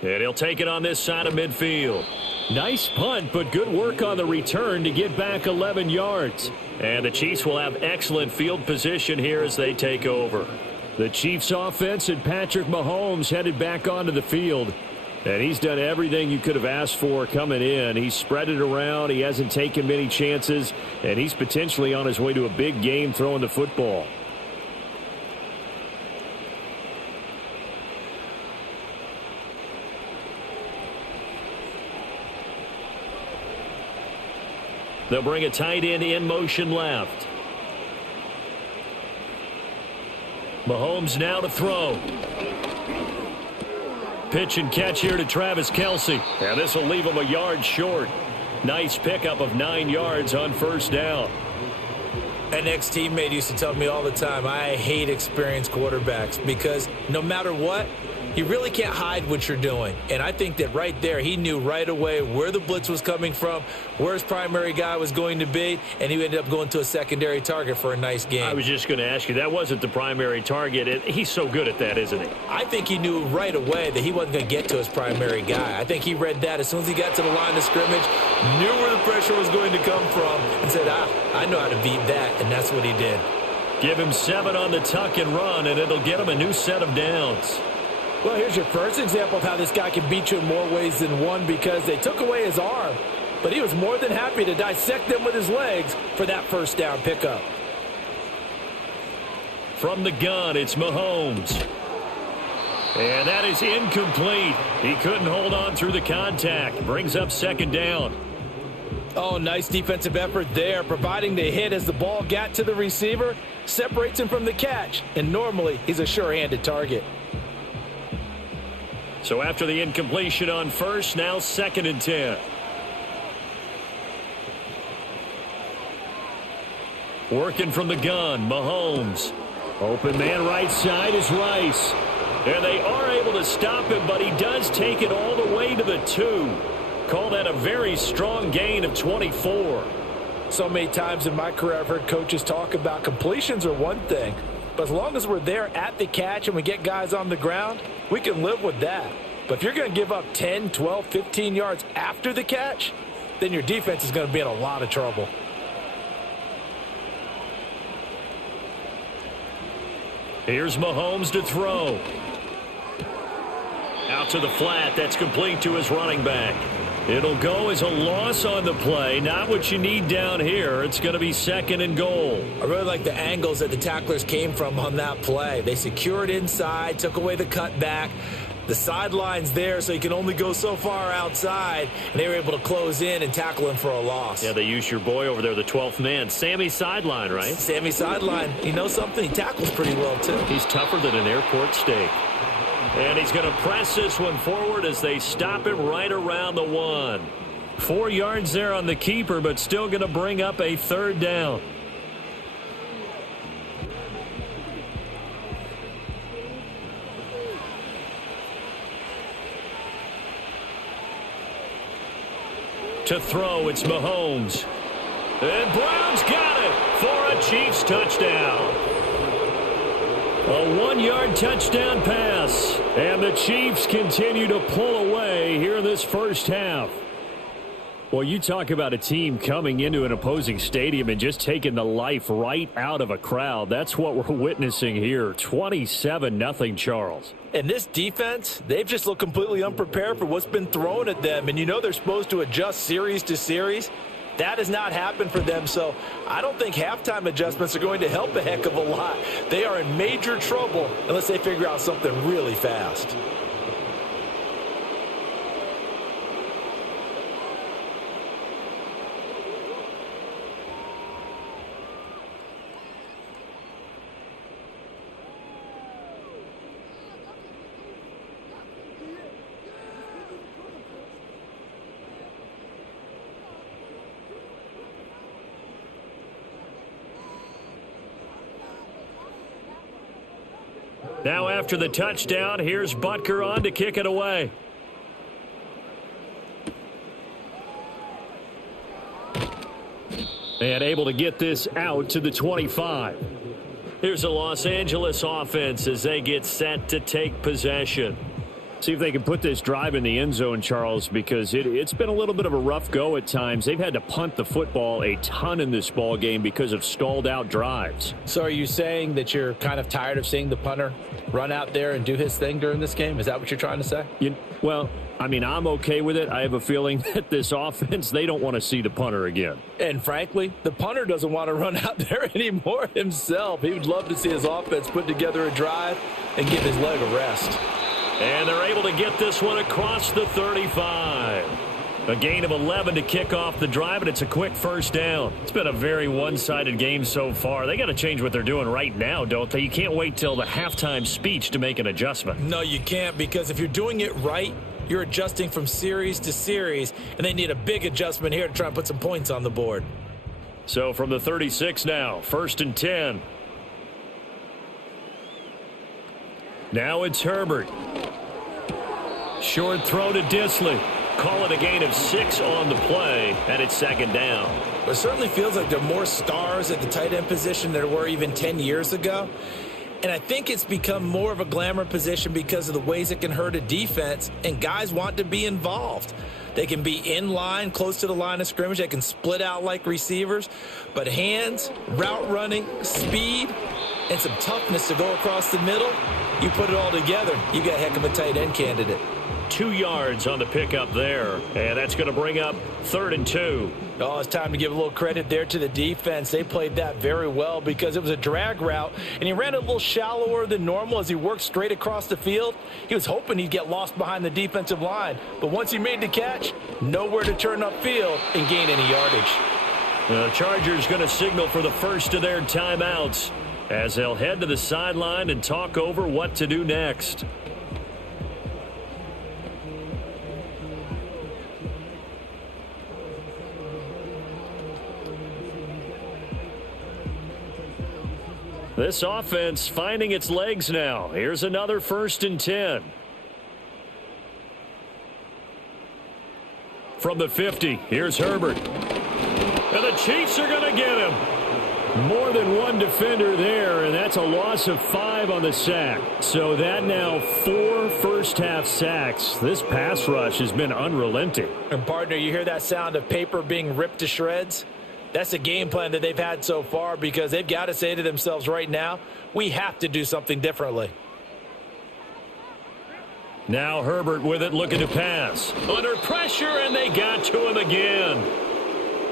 And he'll take it on this side of midfield. Nice punt, but good work on the return to get back 11 yards. And the Chiefs will have excellent field position here as they take over. The Chiefs offense and Patrick Mahomes headed back onto the field. And he's done everything you could have asked for coming in. He's spread it around. He hasn't taken many chances. And he's potentially on his way to a big game throwing the football. They'll bring a tight end in motion left. Mahomes now to throw. Pitch and catch here to Travis Kelce. And this will leave him a yard short. Nice pickup of 9 yards on first down. An ex-teammate used to tell me all the time, I hate experienced quarterbacks because no matter what, you really can't hide what you're doing. And I think that right there, he knew right away where the blitz was coming from, where his primary guy was going to be, and he ended up going to a secondary target for a nice game. I was just going to ask you, that wasn't the primary target. He's so good at that, isn't he? I think he knew right away that he wasn't going to get to his primary guy. I think he read that as soon as he got to the line of scrimmage, knew where the pressure was going to come from, and said, I know how to beat that, and that's what he did. Give him 7 on the tuck and run, and it'll get him a new set of downs. Well, here's your first example of how this guy can beat you in more ways than one, because they took away his arm, but he was more than happy to dissect them with his legs for that first down pickup. From the gun, it's Mahomes. And that is incomplete. He couldn't hold on through the contact. Brings up 2nd down. Oh, nice defensive effort there, providing the hit as the ball got to the receiver, separates him from the catch, and normally he's a sure-handed target. So after the incompletion on first, now 2nd and 10. Working from the gun, Mahomes. Open man right side is Rice. And they are able to stop him, but he does take it all the way to the 2. Call that a very strong gain of 24. So many times in my career I've heard coaches talk about completions are one thing, but as long as we're there at the catch and we get guys on the ground, we can live with that. But if you're going to give up 10, 12, 15 yards after the catch, then your defense is going to be in a lot of trouble. Here's Mahomes to throw. Out to the flat. That's complete to his running back. It'll go as a loss on the play. Not what you need down here. It's going to be 2nd and goal. I really like the angles that the tacklers came from on that play. They secured inside, took away the cutback. The sideline's there, so you can only go so far outside, and they were able to close in and tackle him for a loss. Yeah, they used your boy over there, the 12th man. Sammy Sideline, right? Sammy Sideline. You know something? He tackles pretty well, too. He's tougher than an airport steak. And he's going to press this one forward as they stop him right around the 1. 4 yards there on the keeper, but still going to bring up a 3rd down. To throw, it's Mahomes. And Brown's got it for a Chiefs touchdown. A 1-yard touchdown pass. And the Chiefs continue to pull away here in this first half. Well, you talk about a team coming into an opposing stadium and just taking the life right out of a crowd. That's what we're witnessing here. 27-0, Charles. And this defense, they've just looked completely unprepared for what's been thrown at them. And you know they're supposed to adjust series to series. That has not happened for them, so I don't think halftime adjustments are going to help a heck of a lot. They are in major trouble unless they figure out something really fast. Now after the touchdown, here's Butker on to kick it away. And able to get this out to the 25. Here's a Los Angeles offense as they get set to take possession. See if they can put this drive in the end zone, Charles, because it's been a little bit of a rough go at times. They've had to punt the football a ton in this ball game because of stalled out drives. So are you saying that you're kind of tired of seeing the punter run out there and do his thing during this game? Is that what you're trying to say? Well, I mean, I'm okay with it. I have a feeling that this offense, they don't want to see the punter again. And frankly, the punter doesn't want to run out there anymore himself. He would love to see his offense put together a drive and give his leg a rest. And they're able to get this one across the 35. A gain of 11 to kick off the drive, and it's a quick first down. It's been a very one-sided game so far. They got to change what they're doing right now, don't they? You can't wait till the halftime speech to make an adjustment. No, you can't, because if you're doing it right, you're adjusting from series to series, and they need a big adjustment here to try and put some points on the board. So from the 36 now, 1st and 10. Now it's Herbert. Short throw to Disley. Call it a gain of 6 on the play, and it's 2nd down. It certainly feels like there are more stars at the tight end position than there were even 10 years ago. And I think it's become more of a glamour position because of the ways it can hurt a defense, and guys want to be involved. They can be in line, close to the line of scrimmage. They can split out like receivers. But hands, route running, speed, and some toughness to go across the middle, you put it all together, you got a heck of a tight end candidate. 2 yards on the pickup there, and that's going to bring up 3rd and 2. Oh, it's time to give a little credit there to the defense. They played that very well because it was a drag route, and he ran a little shallower than normal as he worked straight across the field. He was hoping he'd get lost behind the defensive line, but once he made the catch, nowhere to turn upfield and gain any yardage. The Chargers going to signal for the first of their timeouts as they'll head to the sideline and talk over what to do next. This offense finding its legs now. Here's another 1st and 10. From the 50, here's Herbert. And the Chiefs are going to get him. More than one defender there, and that's a loss of 5 on the sack. So that now 4 first-half sacks. This pass rush has been unrelenting. And, partner, you hear that sound of paper being ripped to shreds? That's a game plan that they've had so far because they've got to say to themselves right now, we have to do something differently. Now Herbert with it, looking to pass. Under pressure, and they got to him again.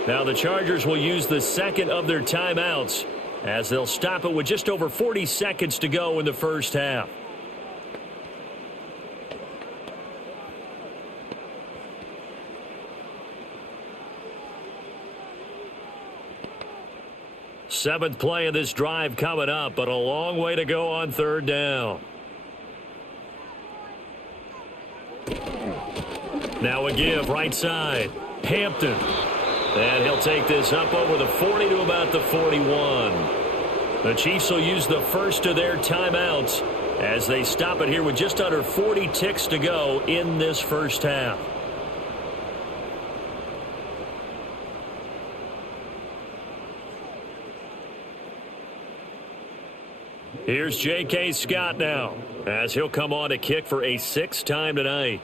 Now the Chargers will use the second of their timeouts as they'll stop it with just over 40 seconds to go in the first half. Seventh play of this drive coming up, but a long way to go on third down. Now a give right side. Hampton. And he'll take this up over the 40 to about the 41. The Chiefs will use the first of their timeouts as they stop it here with just under 40 ticks to go in this first half. Here's J.K. Scott now as he'll come on to kick for a sixth time tonight.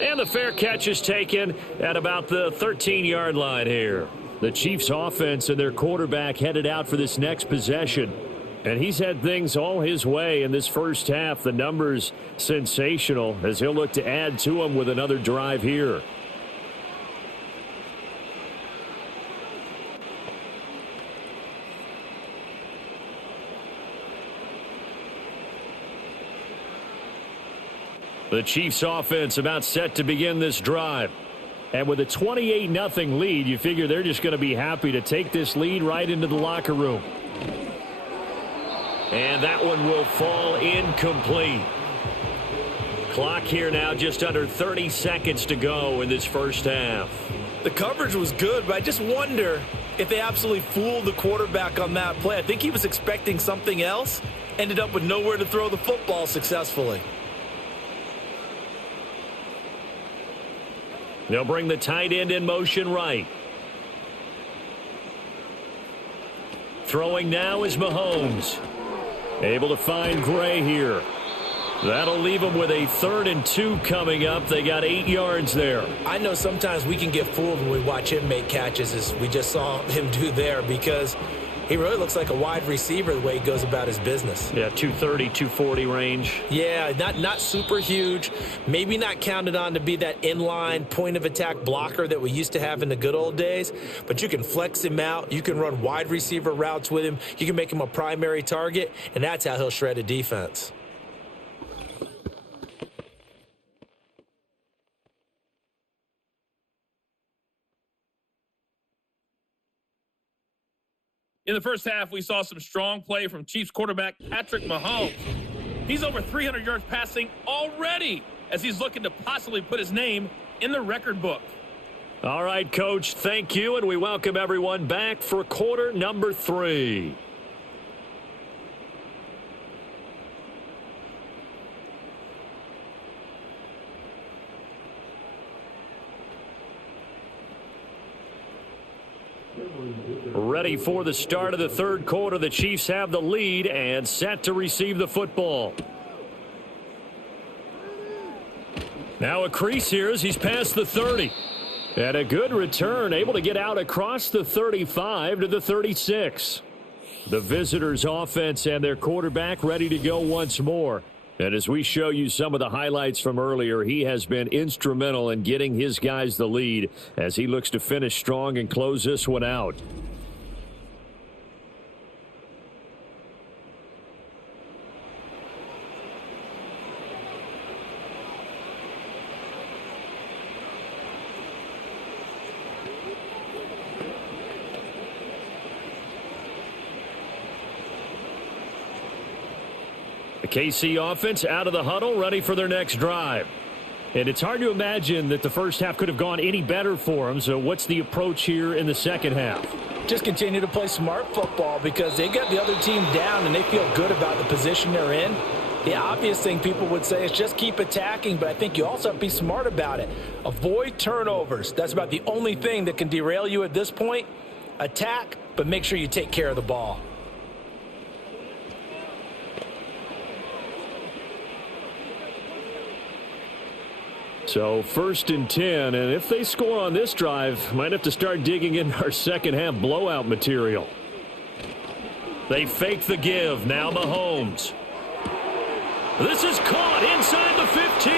And the fair catch is taken at about the 13-yard line here. The Chiefs offense and their quarterback headed out for this next possession. And he's had things all his way in this first half. The numbers sensational as he'll look to add to them with another drive here. The Chiefs offense about set to begin this drive. And with a 28-0 lead, you figure they're just going to be happy to take this lead right into the locker room. And that one will fall incomplete. Clock here now just under 30 seconds to go in this first half. The coverage was good, but I just wonder if they absolutely fooled the quarterback on that play. I think he was expecting something else, ended up with nowhere to throw the football successfully. They'll bring the tight end in motion right. Throwing now is Mahomes. Able to find Gray here. That'll leave them with a 3rd and 2 coming up. They got 8 yards there. I know sometimes we can get fooled when we watch him make catches, as we just saw him do there, because he really looks like a wide receiver the way he goes about his business. Yeah, 230, 240 range. Yeah, not super huge. Maybe not counted on to be that inline point-of-attack blocker that we used to have in the good old days. But you can flex him out. You can run wide receiver routes with him. You can make him a primary target, and that's how he'll shred a defense. In the first half, we saw some strong play from Chiefs quarterback Patrick Mahomes. He's over 300 yards passing already as he's looking to possibly put his name in the record book. All right, Coach, thank you, and we welcome everyone back for quarter number 3. Ready for the start of the third quarter. The Chiefs have the lead and set to receive the football. Now a crease here as he's past the 30. And a good return, able to get out across the 35 to the 36. The visitors' offense and their quarterback ready to go once more. And as we show you some of the highlights from earlier, he has been instrumental in getting his guys the lead as he looks to finish strong and close this one out. The KC offense out of the huddle, ready for their next drive. And it's hard to imagine that the first half could have gone any better for them. So what's the approach here in the second half? Just continue to play smart football because they got the other team down and they feel good about the position they're in. The obvious thing people would say is just keep attacking, but I think you also have to be smart about it. Avoid turnovers. That's about the only thing that can derail you at this point. Attack, but make sure you take care of the ball. So 1st and 10, and if they score on this drive, might have to start digging in our second half blowout material. They fake the give. Now Mahomes. This is caught inside the 15.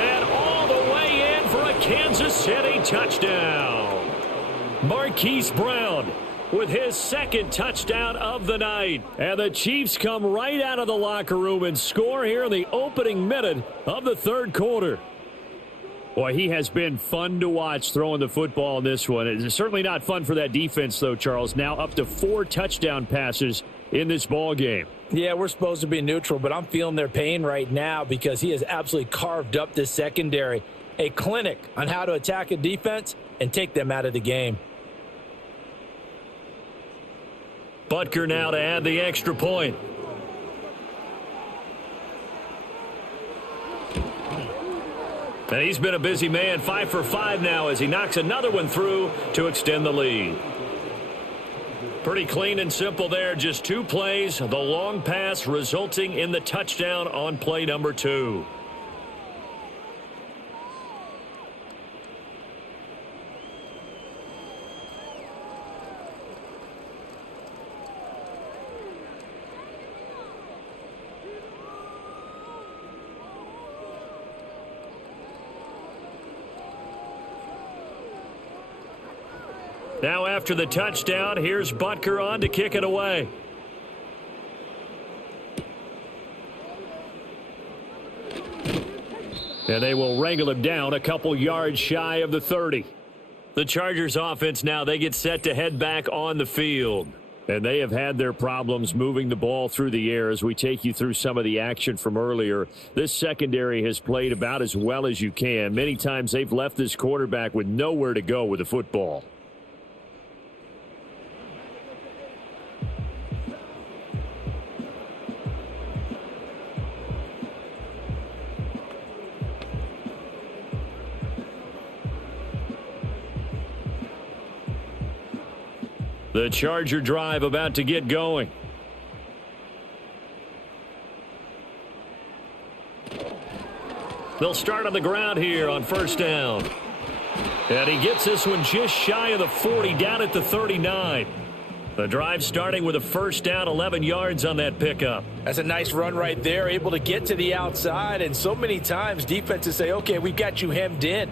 And all the way in for a Kansas City touchdown. Marquise Brown with his second touchdown of the night. And the Chiefs come right out of the locker room and score here in the opening minute of the third quarter. Boy, he has been fun to watch throwing the football in this one. It's certainly not fun for that defense, though, Charles. Now up to 4 touchdown passes in this ball game. Yeah, we're supposed to be neutral, but I'm feeling their pain right now because he has absolutely carved up this secondary. A clinic on how to attack a defense and take them out of the game. Butker now to add the extra point. And he's been a busy man, 5 for 5 now as he knocks another one through to extend the lead. Pretty clean and simple there, just 2 plays, the long pass resulting in the touchdown on play number 2. Now after the touchdown, here's Butker on to kick it away. And they will wrangle him down a couple yards shy of the 30. The Chargers offense now, they get set to head back on the field. And they have had their problems moving the ball through the air as we take you through some of the action from earlier. This secondary has played about as well as you can. Many times they've left this quarterback with nowhere to go with the football. The Charger drive about to get going. They'll start on the ground here on first down. And he gets this one just shy of the 40, down at the 39. The drive starting with a first down, 11 yards on that pickup. That's a nice run right there, able to get to the outside. And so many times defenses say, okay, we've got you hemmed in.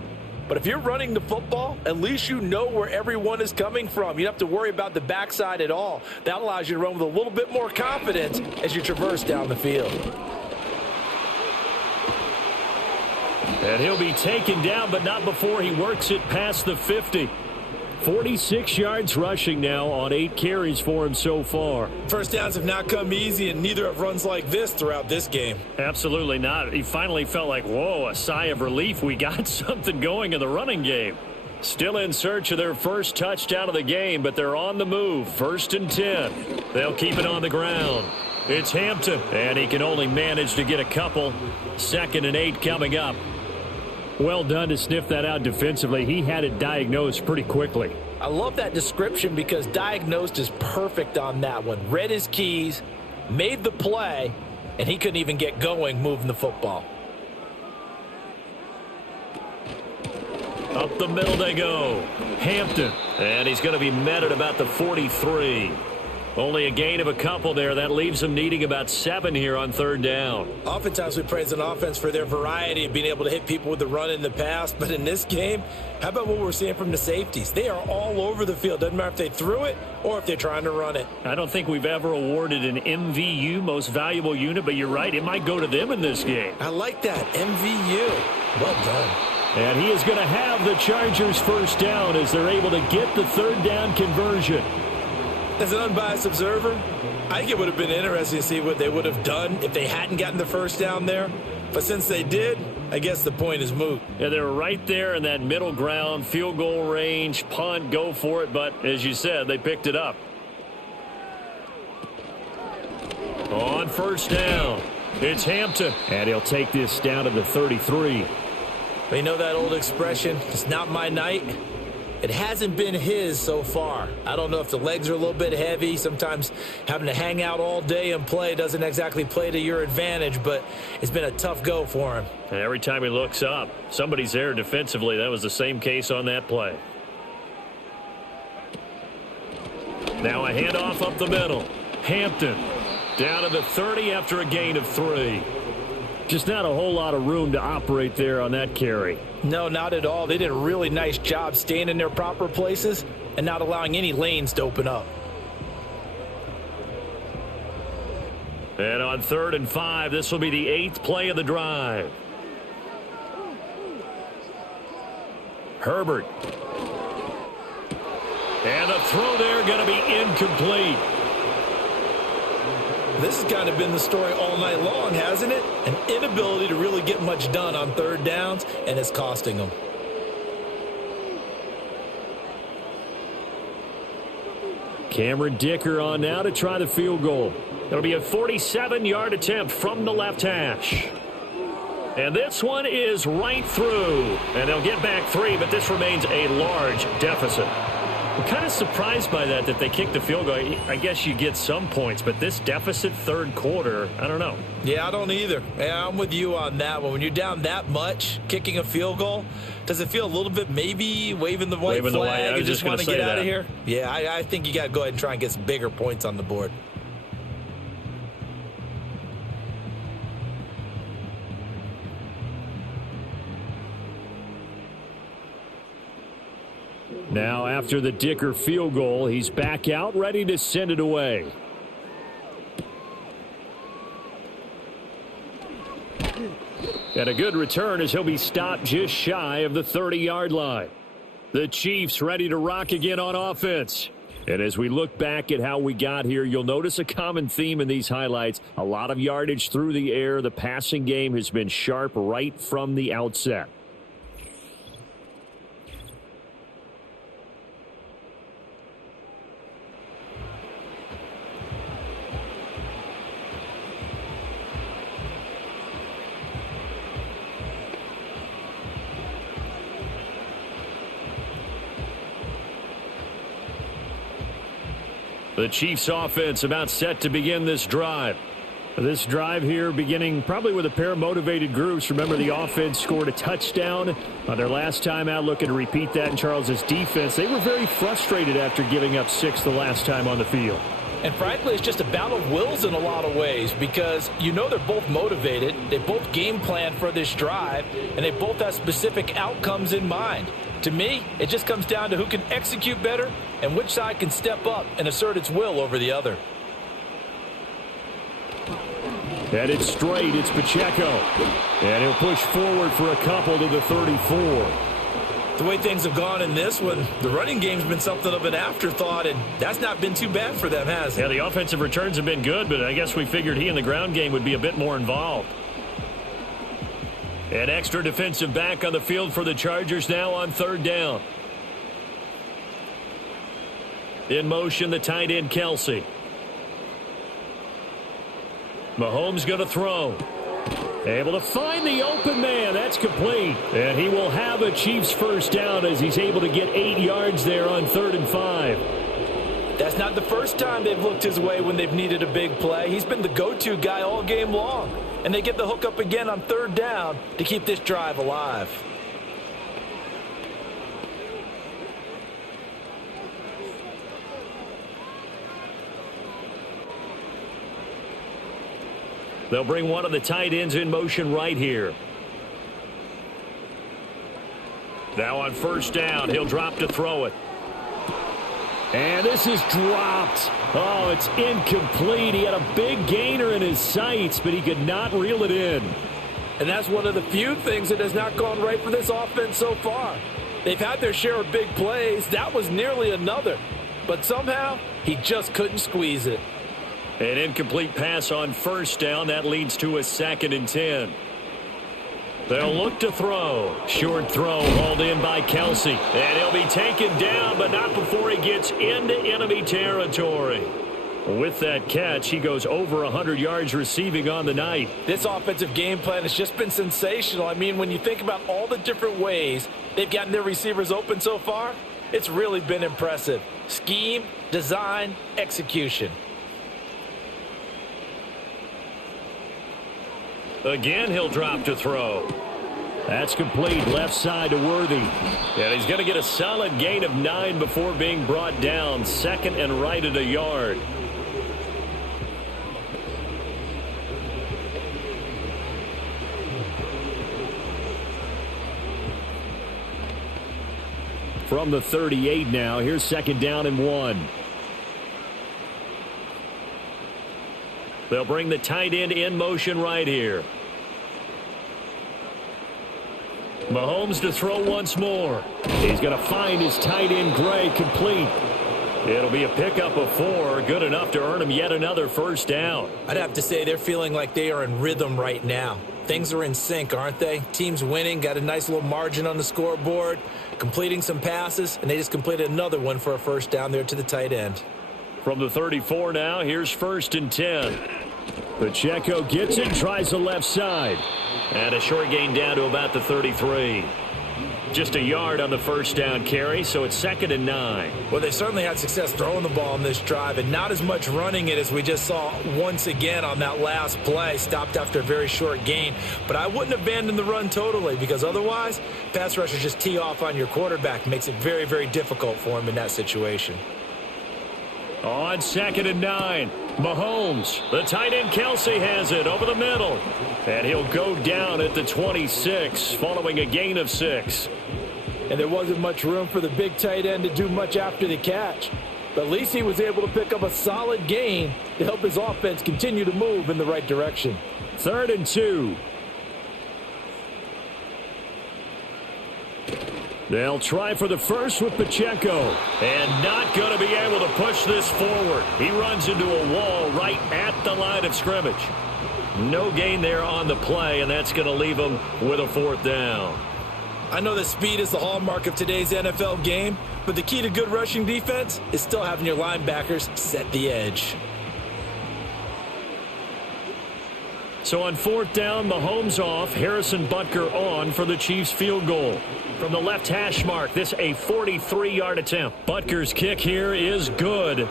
But if you're running the football, at least you know where everyone is coming from. You don't have to worry about the backside at all. That allows you to run with a little bit more confidence as you traverse down the field. And he'll be taken down, but not before he works it past the 50. 46 yards rushing now on 8 carries for him so far. First downs have not come easy, and neither have runs like this throughout this game. Absolutely not. He finally felt like, whoa, a sigh of relief. We got something going in the running game. Still in search of their first touchdown of the game, but they're on the move. 1st and 10. They'll keep it on the ground. It's Hampton, and he can only manage to get a couple. 2nd and 8 coming up. Well done to sniff that out defensively. He had it diagnosed pretty quickly. I love that description because diagnosed is perfect on that one. Read his keys, made the play, and he couldn't even get going moving the football. Up the middle they go. Hampton. And he's going to be met at about the 43. Only a gain of a couple there. That leaves them needing about 7 here on 3rd down. Oftentimes we praise an offense for their variety of being able to hit people with the run in the pass. But in this game, how about what we're seeing from the safeties? They are all over the field. Doesn't matter if they threw it or if they're trying to run it. I don't think we've ever awarded an MVU, most valuable unit, but you're right. It might go to them in this game. I like that. MVU. Well done. And he is going to have the Chargers first down as they're able to get the 3rd down conversion. As an unbiased observer, I think it would have been interesting to see what they would have done if they hadn't gotten the first down there. But since they did, I guess the point is moot. Yeah, they were right there in that middle ground, field goal range, punt, go for it. But as you said, they picked it up. On first down, it's Hampton. And he'll take this down to the 33. You know that old expression, it's not my night. It hasn't been his so far. I don't know if the legs are a little bit heavy. Sometimes having to hang out all day and play doesn't exactly play to your advantage, but it's been a tough go for him. And every time he looks up, somebody's there defensively. That was the same case on that play. Now a handoff up the middle. Hampton down to the 30 after a gain of 3. Just not a whole lot of room to operate there on that carry. No, not at all. They did a really nice job staying in their proper places and not allowing any lanes to open up. And on 3rd and 5, this will be the 8th play of the drive. Herbert. And the throw there going to be incomplete. This has kind of been the story all night long, hasn't it? An inability to really get much done on 3rd downs, and it's costing them. Cameron Dicker on now to try the field goal. It'll be a 47-yard attempt from the left hash. And this one is right through. And they'll get back 3, but this remains a large deficit. I'm kind of surprised by that they kicked the field goal. I guess you get some points, but this deficit 3rd quarter, I don't know. Yeah, I don't either. Yeah, I'm with you on that one. When you're down that much, kicking a field goal, does it feel a little bit maybe waving the white flag and just want to get out of here? Yeah, I think you got to go ahead and try and get some bigger points on the board. Now, after the Dicker field goal, he's back out, ready to send it away. And a good return as he'll be stopped just shy of the 30-yard line. The Chiefs ready to rock again on offense. And as we look back at how we got here, you'll notice a common theme in these highlights. A lot of yardage through the air. The passing game has been sharp right from the outset. The Chiefs offense about set to begin this drive. This drive here beginning probably with a pair of motivated groups. Remember, the offense scored a touchdown on their last time out. Looking to repeat that in Charles's defense. They were very frustrated after giving up 6 the last time on the field. And frankly, it's just a battle of wills in a lot of ways because you know they're both motivated. They both game plan for this drive, and they both have specific outcomes in mind. To me, it just comes down to who can execute better and which side can step up and assert its will over the other. Headed straight, it's Pacheco. And he'll push forward for a couple to the 34. The way things have gone in this one, the running game's been something of an afterthought, and that's not been too bad for them, has it? Yeah, the offensive returns have been good, but I guess we figured he in the ground game would be a bit more involved. An extra defensive back on the field for the Chargers now on 3rd down. In motion, the tight end, Kelsey. Mahomes going to throw. Able to find the open man. That's complete. And he will have a Chiefs first down as he's able to get 8 yards there on 3rd and 5. That's not the first time they've looked his way when they've needed a big play. He's been the go-to guy all game long. And they get the hook up again on 3rd down to keep this drive alive. They'll bring one of the tight ends in motion right here. Now on 1st down, he'll drop to throw it. And this is dropped. Oh, it's incomplete. He had a big gainer in his sights, but he could not reel it in. And that's one of the few things that has not gone right for this offense so far. They've had their share of big plays. That was nearly another. But somehow, he just couldn't squeeze it. An incomplete pass on 1st down. That leads to a 2nd and 10. They'll look to throw. Short throw hauled in by Kelsey. And he'll be taken down, but not before he gets into enemy territory. With that catch, he goes over 100 yards receiving on the night. This offensive game plan has just been sensational. I mean, when you think about all the different ways they've gotten their receivers open so far, It's really been impressive. Scheme, design, execution. Again, he'll drop to throw. That's complete, left side to Worthy. And he's going to get a solid gain of 9 before being brought down. Second and right at a yard. From the 38 now, here's second down and 1. They'll bring the tight end in motion right here. Mahomes to throw once more. He's going to find his tight end Gray complete. It'll be a pickup of 4, good enough to earn him yet another first down. I'd have to say they're feeling like they are in rhythm right now. Things are in sync, aren't they? Team's winning, got a nice little margin on the scoreboard, completing some passes, and they just completed another one for a first down there to the tight end. From the 34 now, here's first and 10. Pacheco gets it, tries the left side. And a short gain down to about the 33. Just a yard on the first down carry, so it's second and 9. Well, they certainly had success throwing the ball in this drive, and not as much running it as we just saw once again on that last play. Stopped after a very short gain. But I wouldn't abandon the run totally, because otherwise, pass rushers just tee off on your quarterback. Makes it very, very difficult for him in that situation. On second and 9, Mahomes. The tight end Kelsey has it over the middle. And he'll go down at the 26 following a gain of 6. And there wasn't much room for the big tight end to do much after the catch. But at least he was able to pick up a solid gain to help his offense continue to move in the right direction. Third and 2. They'll try for the first with Pacheco. And not going to be able to push this forward. He runs into a wall right at the line of scrimmage. No gain there on the play, and that's going to leave him with a fourth down. I know that speed is the hallmark of today's NFL game, but the key to good rushing defense is still having your linebackers set the edge. So on fourth down, Mahomes off, Harrison Butker on for the Chiefs field goal. From the left hash mark, this a 43-yard attempt. Butker's kick here is good.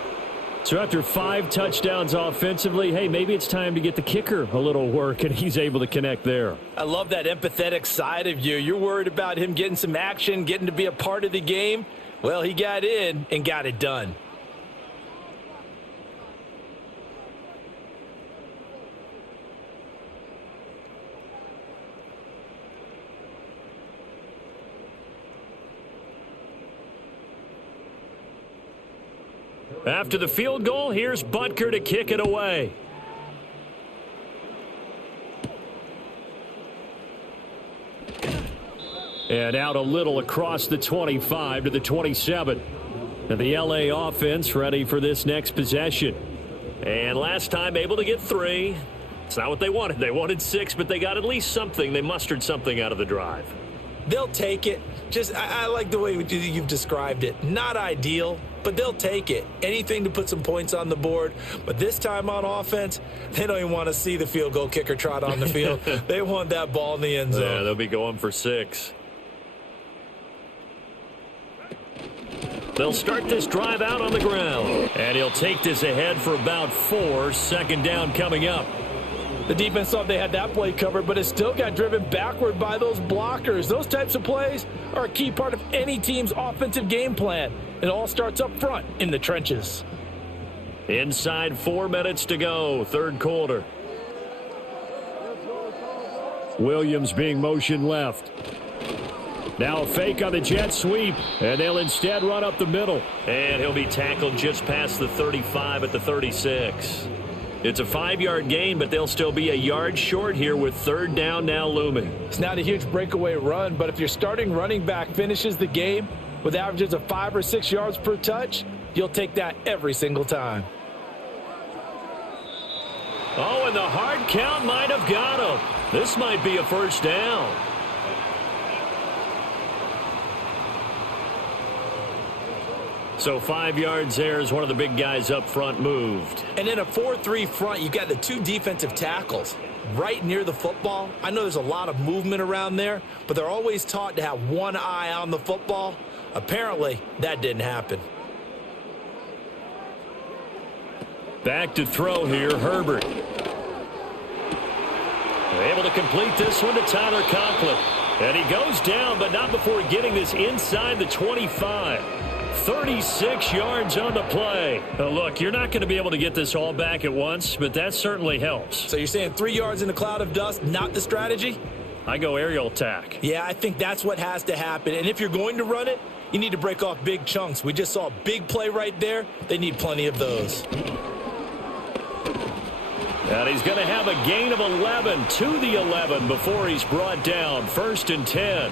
So after 5 touchdowns offensively, hey, maybe it's time to get the kicker a little work, and he's able to connect there. I love that empathetic side of you. You're worried about him getting some action, getting to be a part of the game. Well, he got in and got it done. After the field goal, here's Butker to kick it away. And out a little across the 25 to the 27. And the LA offense ready for this next possession. And last time able to get 3. It's not what they wanted. They wanted 6, but they got at least something. They mustered something out of the drive. They'll take it. I like the way you've described it. Not ideal, but they'll take it. Anything to put some points on the board. But this time on offense, they don't even want to see the field goal kicker trot on the field. They want that ball in the end zone. Yeah, they'll be going for 6. They'll start this drive out on the ground. And he'll take this ahead for about 4. Second down coming up. The defense thought they had that play covered, but it still got driven backward by those blockers. Those types of plays are a key part of any team's offensive game plan. It all starts up front in the trenches. Inside 4 minutes to go, third quarter. Williams being motion left. Now a fake on the jet sweep, and they'll instead run up the middle. And he'll be tackled just past the 35 at the 36. It's a 5-yard gain, but they'll still be a yard short here with third down now looming. It's not a huge breakaway run, but if your starting running back finishes the game with averages of 5 or 6 yards per touch, you'll take that every single time. Oh, and the hard count might have got him. This might be a first down. So 5 yards there as one of the big guys up front moved. And in a 4-3 front, you got the 2 defensive tackles right near the football. I know there's a lot of movement around there, but they're always taught to have one eye on the football. Apparently, that didn't happen. Back to throw here, Herbert. Able to complete this one to Tyler Conklin. And he goes down, but not before getting this inside the 25. 36 yards on the play. Now look, you're not going to be able to get this all back at once, but that certainly helps. So you're saying 3 yards in a cloud of dust, not the strategy? I go aerial attack. Yeah, I think that's what has to happen. And if you're going to run it, you need to break off big chunks. We just saw a big play right there. They need plenty of those. And he's going to have a gain of 11 to the 11 before he's brought down. 1st and 10.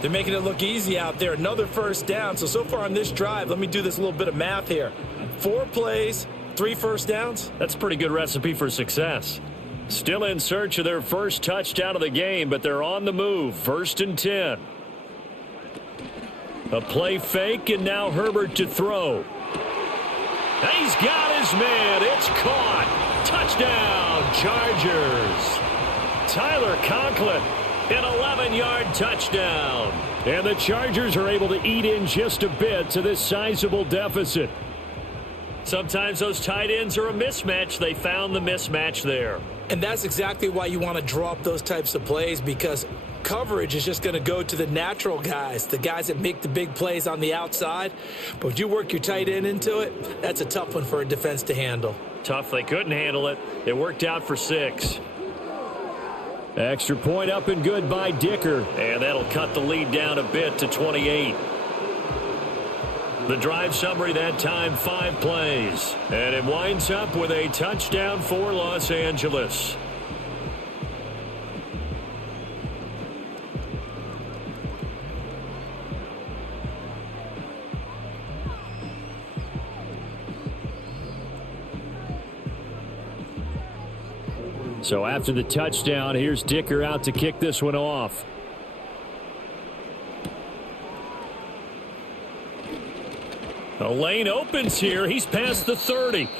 They're making it look easy out there. Another first down. So far on this drive, let me do this little bit of math here. 4 plays, 3 first downs. That's a pretty good recipe for success. Still in search of their first touchdown of the game, but they're on the move. 1st and 10. A play fake, and now Herbert to throw. He's got his man. It's caught. Touchdown, Chargers. Tyler Conklin, an 11-yard touchdown. And the Chargers are able to eat in just a bit to this sizable deficit. Sometimes those tight ends are a mismatch. They found the mismatch there. And that's exactly why you want to draw up those types of plays, because coverage is just going to go to the natural guys, the guys that make the big plays on the outside. But when you work your tight end into it, that's a tough one for a defense to handle. Tough. They couldn't handle it. It worked out for 6. Extra point up and good by Dicker. And that'll cut the lead down a bit to 28. The drive summary that time, 5 plays. And it winds up with a touchdown for Los Angeles. So after the touchdown, here's Dicker out to kick this one off. The lane opens here. He's past the 30.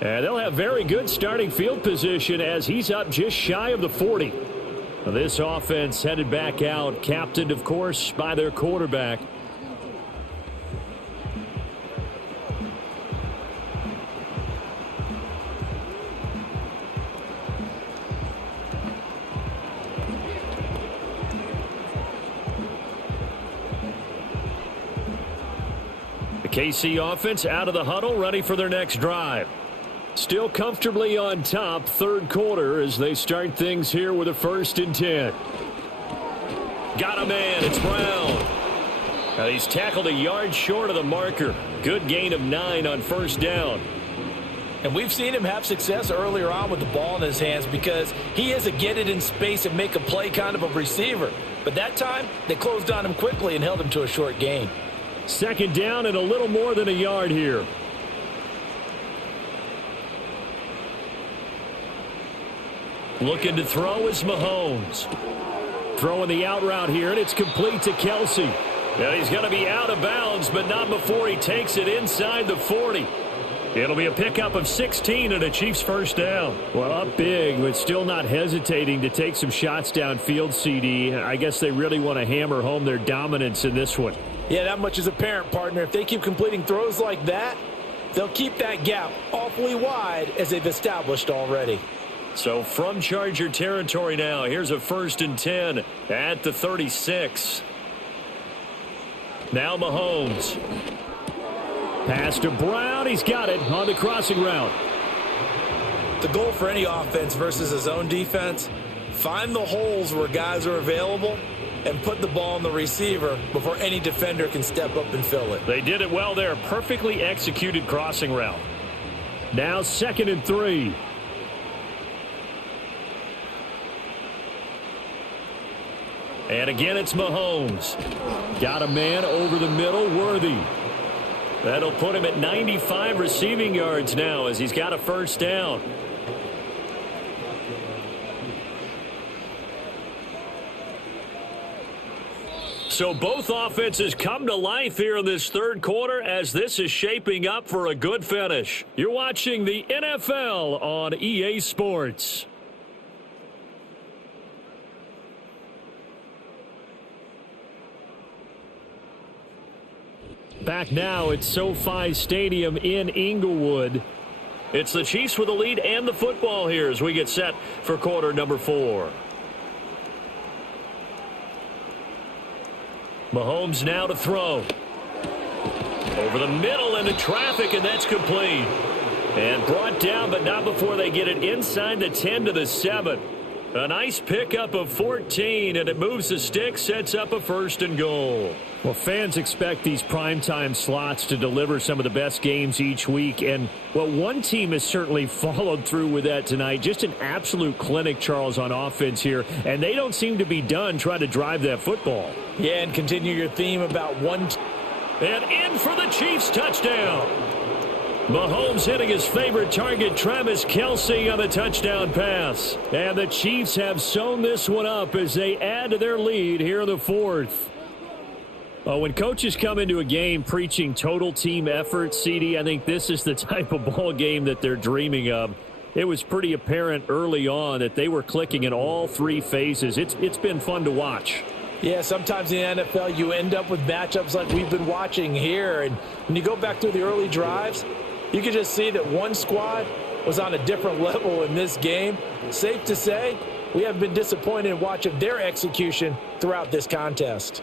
And they'll have very good starting field position as he's up just shy of the 40. This offense headed back out, captained, of course, by their quarterback. KC offense out of the huddle, ready for their next drive. Still comfortably on top, 3rd quarter as they start things here with a 1st and 10. Got a man, it's Brown. Now he's tackled a yard short of the marker. Good gain of 9 on 1st down. And we've seen him have success earlier on with the ball in his hands because he is a get it in space and make a play kind of a receiver. But that time, they closed on him quickly and held him to a short gain. 2nd down and a little more than a yard here. Looking to throw is Mahomes. Throwing the out route here, and it's complete to Kelsey. Now he's going to be out of bounds, but not before he takes it inside the 40. It'll be a pickup of 16 and a Chiefs 1st down. Well, up big, but still not hesitating to take some shots downfield, CD. I guess they really want to hammer home their dominance in this one. Yeah, that much is apparent, partner. If they keep completing throws like that, they'll keep that gap awfully wide as they've established already. So from Charger territory now, here's a 1st and 10 at the 36. Now Mahomes. Pass to Brown. He's got it on the crossing route. The goal for any offense versus his own defense, find the holes where guys are available and put the ball on the receiver before any defender can step up and fill it. They did it well there. Perfectly executed crossing route. Now 2nd and 3. And again, it's Mahomes. Got a man over the middle, Worthy. That'll put him at 95 receiving yards now as he's got a 1st down. So both offenses come to life here in this 3rd quarter as this is shaping up for a good finish. You're watching the NFL on EA Sports. Back now at SoFi Stadium in Inglewood. It's the Chiefs with the lead and the football here as we get set for quarter number 4. Mahomes now to throw. Over the middle into traffic, and that's complete. And brought down, but not before they get it inside the 10 to the 7. A nice pickup of 14, and it moves the stick, sets up a 1st and goal. Well, fans expect these primetime slots to deliver some of the best games each week, and, well, one team has certainly followed through with that tonight. Just an absolute clinic, Charles, on offense here, and they don't seem to be done trying to drive that football. Yeah, and continue your theme about one. And in for the Chiefs touchdown. Mahomes hitting his favorite target, Travis Kelce, on the touchdown pass. And the Chiefs have sewn this one up as they add to their lead here in the 4th. When coaches come into a game preaching total team effort, CD, I think this is the type of ball game that they're dreaming of. It was pretty apparent early on that they were clicking in all 3 phases. It's been fun to watch. Yeah, sometimes in the NFL you end up with matchups like we've been watching here. And when you go back through the early drives, you can just see that one squad was on a different level in this game. Safe to say, we have been disappointed in watching their execution throughout this contest.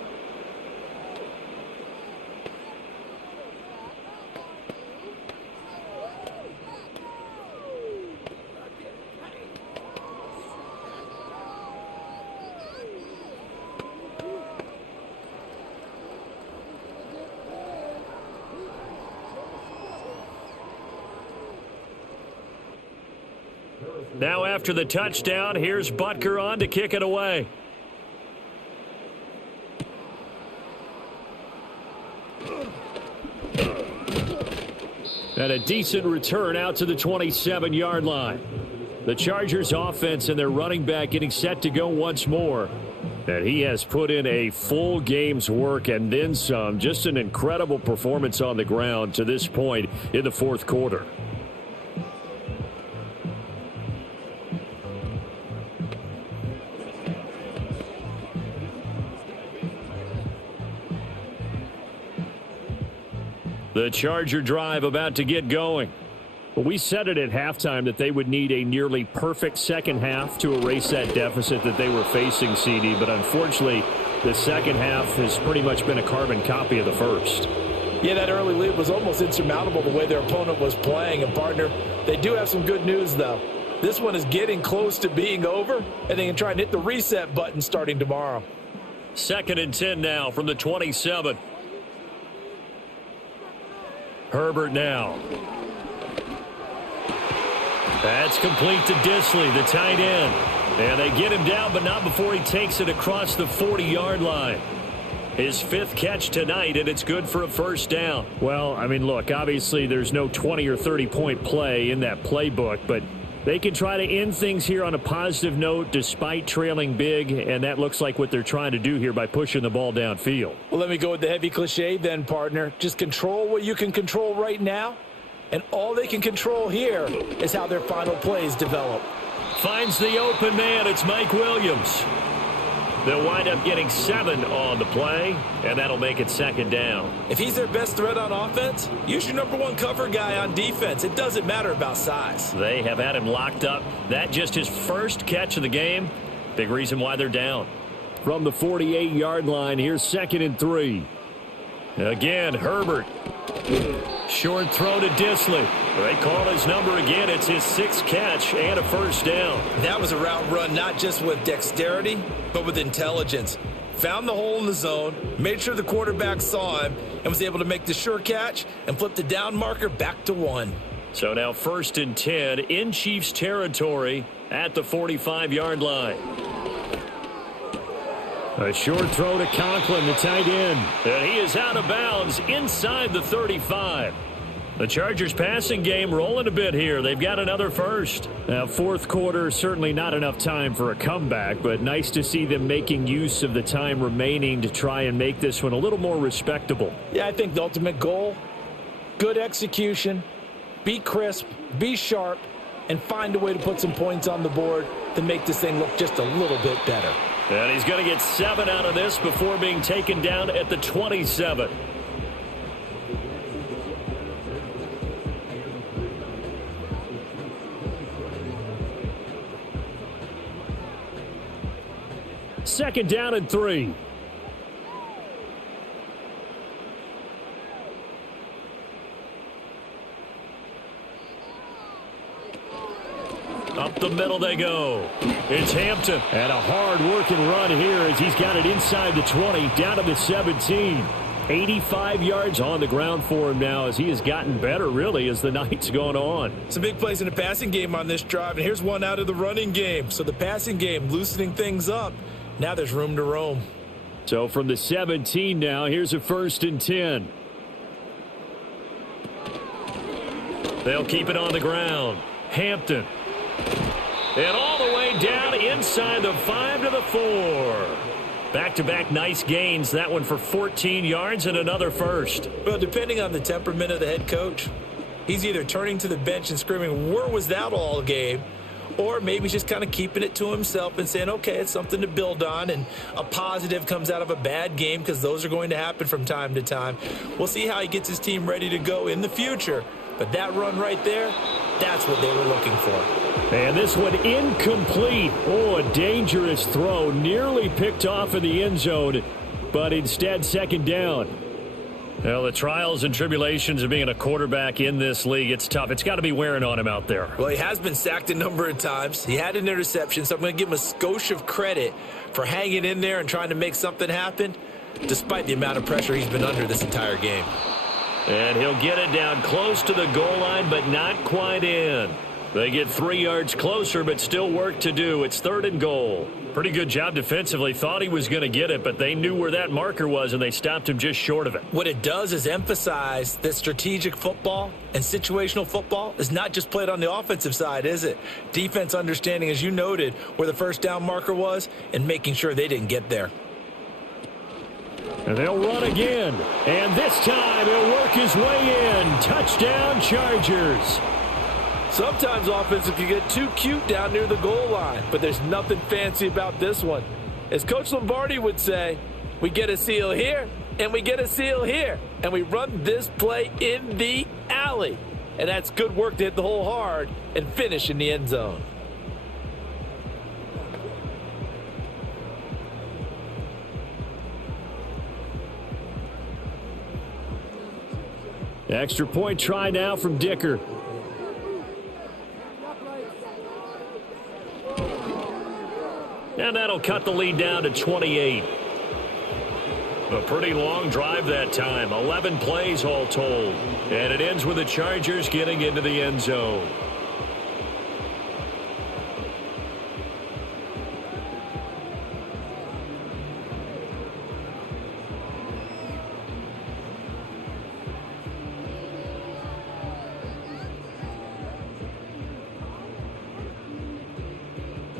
Now after the touchdown, here's Butker on to kick it away. And a decent return out to the 27-yard line. The Chargers offense and their running back getting set to go once more. And he has put in a full game's work and then some. Just an incredible performance on the ground to this point in the 4th quarter. The Charger drive about to get going. Well, we said it at halftime that they would need a nearly perfect second half to erase that deficit that they were facing, CD. But unfortunately, the second half has pretty much been a carbon copy of the first. Yeah, that early lead was almost insurmountable the way their opponent was playing. And, partner, they do have some good news, though. This one is getting close to being over, and they can try and hit the reset button starting tomorrow. 2nd and 10 now from the 27. Herbert now. That's complete to Disley, the tight end. And they get him down, but not before he takes it across the 40-yard line. His 5th catch tonight, and it's good for a 1st down. Well, I mean, look, obviously there's no 20 or 30-point play in that playbook, but they can try to end things here on a positive note despite trailing big, and that looks like what they're trying to do here by pushing the ball downfield. Well, let me go with the heavy cliche then, partner. Just control what you can control right now, and all they can control here is how their final plays develop. Finds the open man. It's Mike Williams. They'll wind up getting 7 on the play, and that'll make it 2nd down. If he's their best threat on offense, use your #1 cover guy on defense. It doesn't matter about size. They have had him locked up. That just his 1st catch of the game. Big reason why they're down. From the 48-yard line, here's 2nd and 3. Again, Herbert. Short throw to Disley. They call his number again. It's his 6th catch and a 1st down. That was a route run not just with dexterity, but with intelligence. Found the hole in the zone, made sure the quarterback saw him, and was able to make the sure catch and flip the down marker back to 1. So now 1st and 10 in Chiefs territory at the 45-yard line. A short throw to Conklin, the tight end. And he is out of bounds inside the 35. The Chargers passing game rolling a bit here. They've got another 1st. Now, 4th quarter, certainly not enough time for a comeback, but nice to see them making use of the time remaining to try and make this one a little more respectable. Yeah, I think the ultimate goal, good execution, be crisp, be sharp, and find a way to put some points on the board to make this thing look just a little bit better. And he's going to get 7 out of this before being taken down at the 27. 2nd down and 3. Up the middle they go. It's Hampton. And a hard-working run here as he's got it inside the 20, down to the 17. 85 yards on the ground for him now as he has gotten better, really, as the night's gone on. Some big plays in the passing game on this drive, and here's one out of the running game. So the passing game loosening things up. Now there's room to roam. So from the 17 now, here's a 1st and 10. They'll keep it on the ground. Hampton. And all the way down inside the 5 to the 4. Back-to-back nice gains. That one for 14 yards and another first. Well, depending on the temperament of the head coach, he's either turning to the bench and screaming, where was that all game? Or maybe he's just kind of keeping it to himself and saying, okay, it's something to build on, and a positive comes out of a bad game because those are going to happen from time to time. We'll see how he gets his team ready to go in the future. But that run right there, that's what they were looking for. And this one incomplete. Oh, a dangerous throw. Nearly picked off in the end zone, but instead 2nd down. Well, the trials and tribulations of being a quarterback in this league, it's tough. It's got to be wearing on him out there. Well, he has been sacked a number of times. He had an interception, so I'm going to give him a skosh of credit for hanging in there and trying to make something happen, despite the amount of pressure he's been under this entire game. And he'll get it down close to the goal line, but not quite in. They get 3 yards closer, but still work to do. It's 3rd and goal. Pretty good job defensively. Thought he was going to get it, but they knew where that marker was, and they stopped him just short of it. What it does is emphasize that strategic football and situational football is not just played on the offensive side, is it? Defense understanding, as you noted, where the 1st down marker was and making sure they didn't get there. And they'll run again. And this time he'll work his way in. Touchdown, Chargers. Sometimes offense, if you get too cute down near the goal line, but there's nothing fancy about this one. As Coach Lombardi would say, we get a seal here, and we get a seal here, and we run this play in the alley. And that's good work to hit the hole hard and finish in the end zone. Extra point try now from Dicker. And that'll cut the lead down to 28. A pretty long drive that time. 11 plays all told. And it ends with the Chargers getting into the end zone.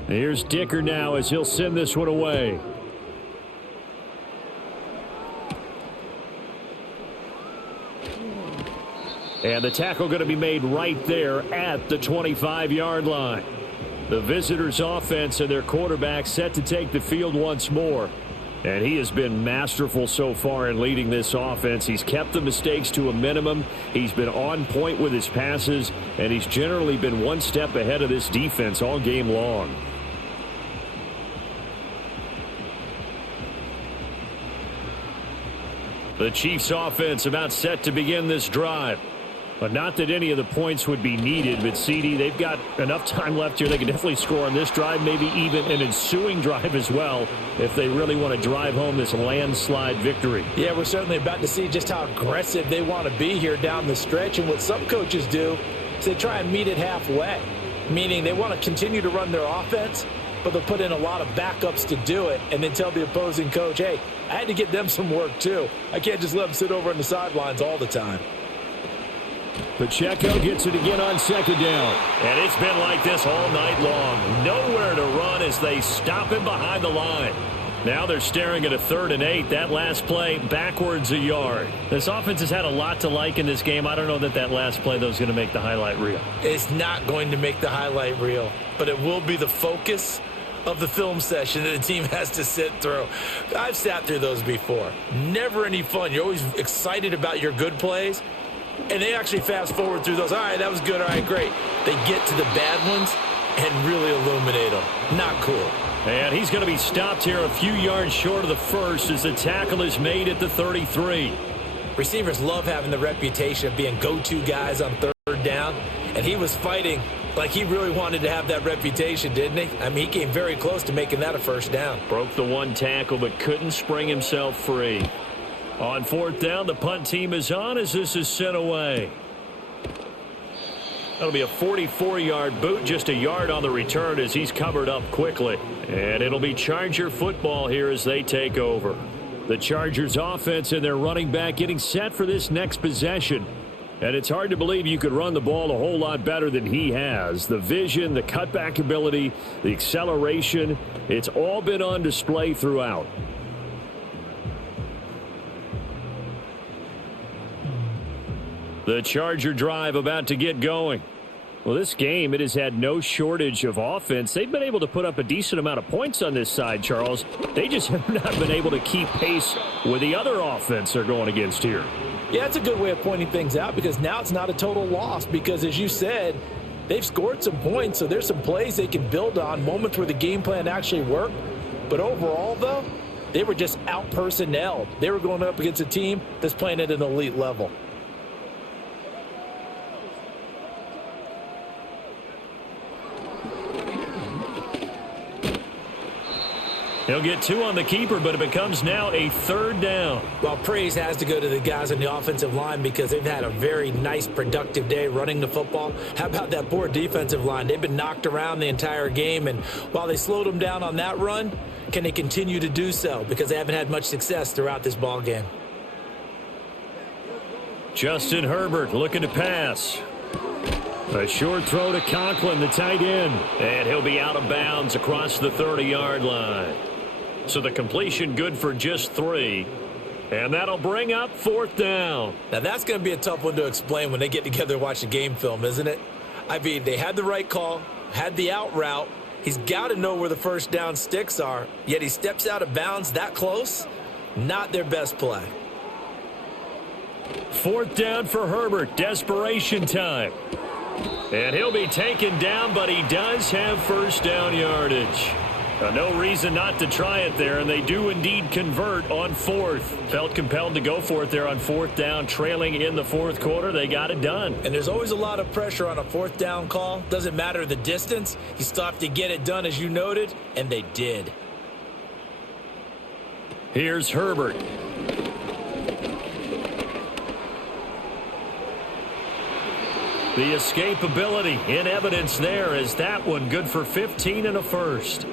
Here's Dicker now as he'll send this one away. And the tackle going to be made right there at the 25-yard line. The visitors' offense and their quarterback set to take the field once more. And he has been masterful so far in leading this offense. He's kept the mistakes to a minimum. He's been on point with his passes, and he's generally been one step ahead of this defense all game long. The Chiefs' offense about set to begin this drive. But not that any of the points would be needed, but CD, they've got enough time left here. They can definitely score on this drive, maybe even an ensuing drive as well, if they really want to drive home this landslide victory. Yeah, we're certainly about to see just how aggressive they want to be here down the stretch. And what some coaches do is they try and meet it halfway, meaning they want to continue to run their offense, but they'll put in a lot of backups to do it and then tell the opposing coach, hey, I had to get them some work too. I can't just let them sit over on the sidelines all the time. Pacheco gets it again on 2nd down. And it's been like this all night long. Nowhere to run as they stop him behind the line. Now they're staring at a 3rd and 8. That last play backwards a yard. This offense has had a lot to like in this game. I don't know that last play, though, is going to make the highlight reel. It's not going to make the highlight reel, but it will be the focus of the film session that the team has to sit through. I've sat through those before. Never any fun. You're always excited about your good plays, and they actually fast forward through those. All right, that was good. All right, great. They get to the bad ones and really illuminate them. Not cool. And he's going to be stopped here a few yards short of the first as the tackle is made at the 33. Receivers love having the reputation of being go-to guys on third down, and he was fighting like he really wanted to have that reputation, didn't he? I mean, he came very close to making that a first down. Broke the one tackle but couldn't spring himself free. On fourth down, the punt team is on as this is sent away. That'll be a 44-yard boot, just a yard on the return as he's covered up quickly. And it'll be Charger football here as they take over. The Chargers offense and their running back getting set for this next possession. And it's hard to believe you could run the ball a whole lot better than he has. The vision, the cutback ability, the acceleration, it's all been on display throughout. The Charger drive about to get going. Well, this game, it has had no shortage of offense. They've been able to put up a decent amount of points on this side, Charles. They just have not been able to keep pace with the other offense they're going against here. Yeah, it's a good way of pointing things out because now it's not a total loss because, as you said, they've scored some points, so there's some plays they can build on, moments where the game plan actually worked. But overall, though, they were just out-personnelled. They were going up against a team that's playing at an elite level. He'll get two on the keeper, but it becomes now a third down. Well, praise has to go to the guys on the offensive line because they've had a very nice, productive day running the football. How about that poor defensive line? They've been knocked around the entire game, and while they slowed them down on that run, can they continue to do so? Because they haven't had much success throughout this ball game. Justin Herbert looking to pass. A short throw to Conklin, the tight end. And he'll be out of bounds across the 30-yard line. So the completion good for just 3. And that'll bring up fourth down. Now that's going to be a tough one to explain when they get together and watch the game film, isn't it? I mean, they had the right call, had the out route. He's got to know where the first down sticks are, yet he steps out of bounds that close. Not their best play. Fourth down for Herbert. Desperation time. And he'll be taken down, but he does have first down yardage. No reason not to try it there, and they do indeed convert on fourth. Felt compelled to go for it there on fourth down, trailing in the fourth quarter. They got it done. And there's always a lot of pressure on a fourth down call. Doesn't matter the distance. You still have to get it done, as you noted, and they did. Here's Herbert. The escapability in evidence there as that one good for 15 and a first.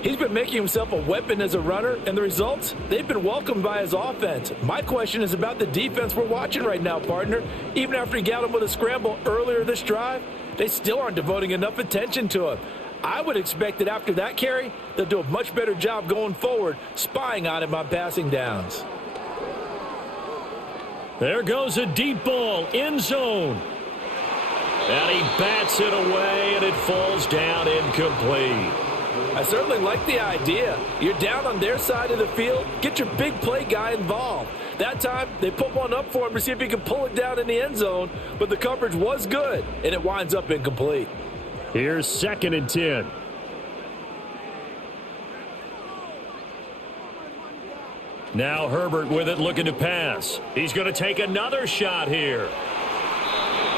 He's been making himself a weapon as a runner, and the results, they've been welcomed by his offense. My question is about the defense we're watching right now, partner. Even after he got him with a scramble earlier this drive, they still aren't devoting enough attention to him. I would expect that after that carry, they'll do a much better job going forward, spying on him on passing downs. There goes a deep ball, end zone. And he bats it away, and it falls down incomplete. I certainly like the idea. You're down on their side of the field. Get your big play guy involved. That time, they put one up for him to see if he can pull it down in the end zone, but the coverage was good, and it winds up incomplete. Here's 2nd and 10. Now Herbert with it, looking to pass. He's going to take another shot here.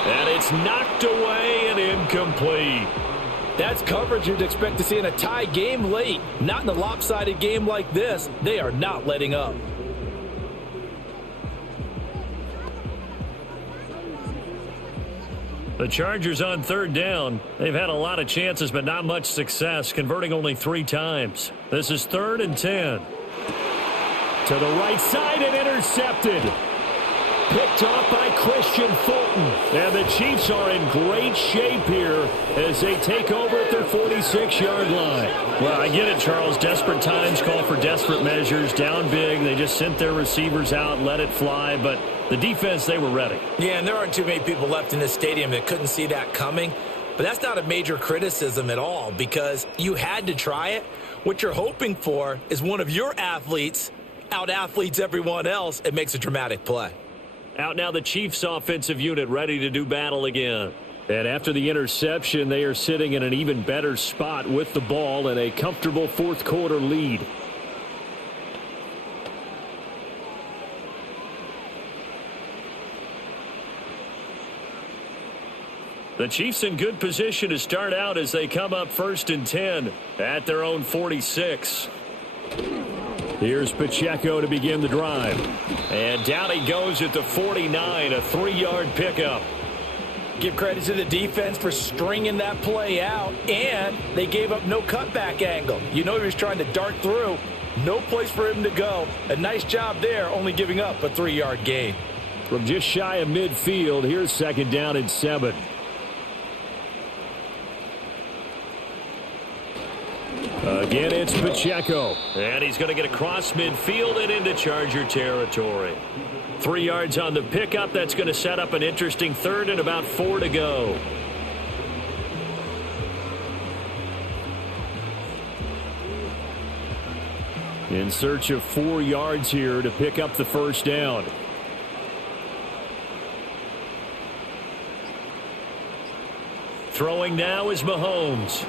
And it's knocked away and incomplete. That's coverage you'd expect to see in a tie game late. Not in a lopsided game like this. They are not letting up. The Chargers on third down. They've had a lot of chances, but not much success, converting only 3 times. This is 3rd and 10. To the right side and intercepted. Picked off by Christian Fulton. And the Chiefs are in great shape here as they take over at their 46-yard line. Well, I get it, Charles. Desperate times call for desperate measures. Down big. They just sent their receivers out and let it fly. But the defense, they were ready. Yeah, and there aren't too many people left in this stadium that couldn't see that coming. But that's not a major criticism at all because you had to try it. What you're hoping for is one of your athletes out-athletes everyone else and makes a dramatic play. Out now the Chiefs offensive unit ready to do battle again. And after the interception, they are sitting in an even better spot with the ball and a comfortable fourth quarter lead. The Chiefs in good position to start out as they come up 1st and 10 at their own 46. Here's Pacheco to begin the drive. And down he goes at the 49, a 3-yard pickup. Give credit to the defense for stringing that play out, and they gave up no cutback angle. You know he was trying to dart through. No place for him to go. A nice job there, only giving up a 3-yard gain. From just shy of midfield, here's 2nd down and 7. Again, it's Pacheco. And he's going to get across midfield and into Charger territory. 3 yards on the pickup. That's going to set up an interesting 3rd and about 4 to go. In search of 4 yards here to pick up the 1st down. Throwing now is Mahomes.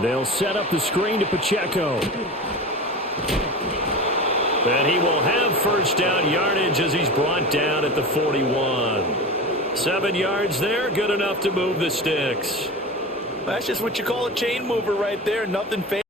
They'll set up the screen to Pacheco. And he will have 1st down yardage as he's brought down at the 41. 7 yards there, good enough to move the sticks. That's just what you call a chain mover right there. Nothing fancy.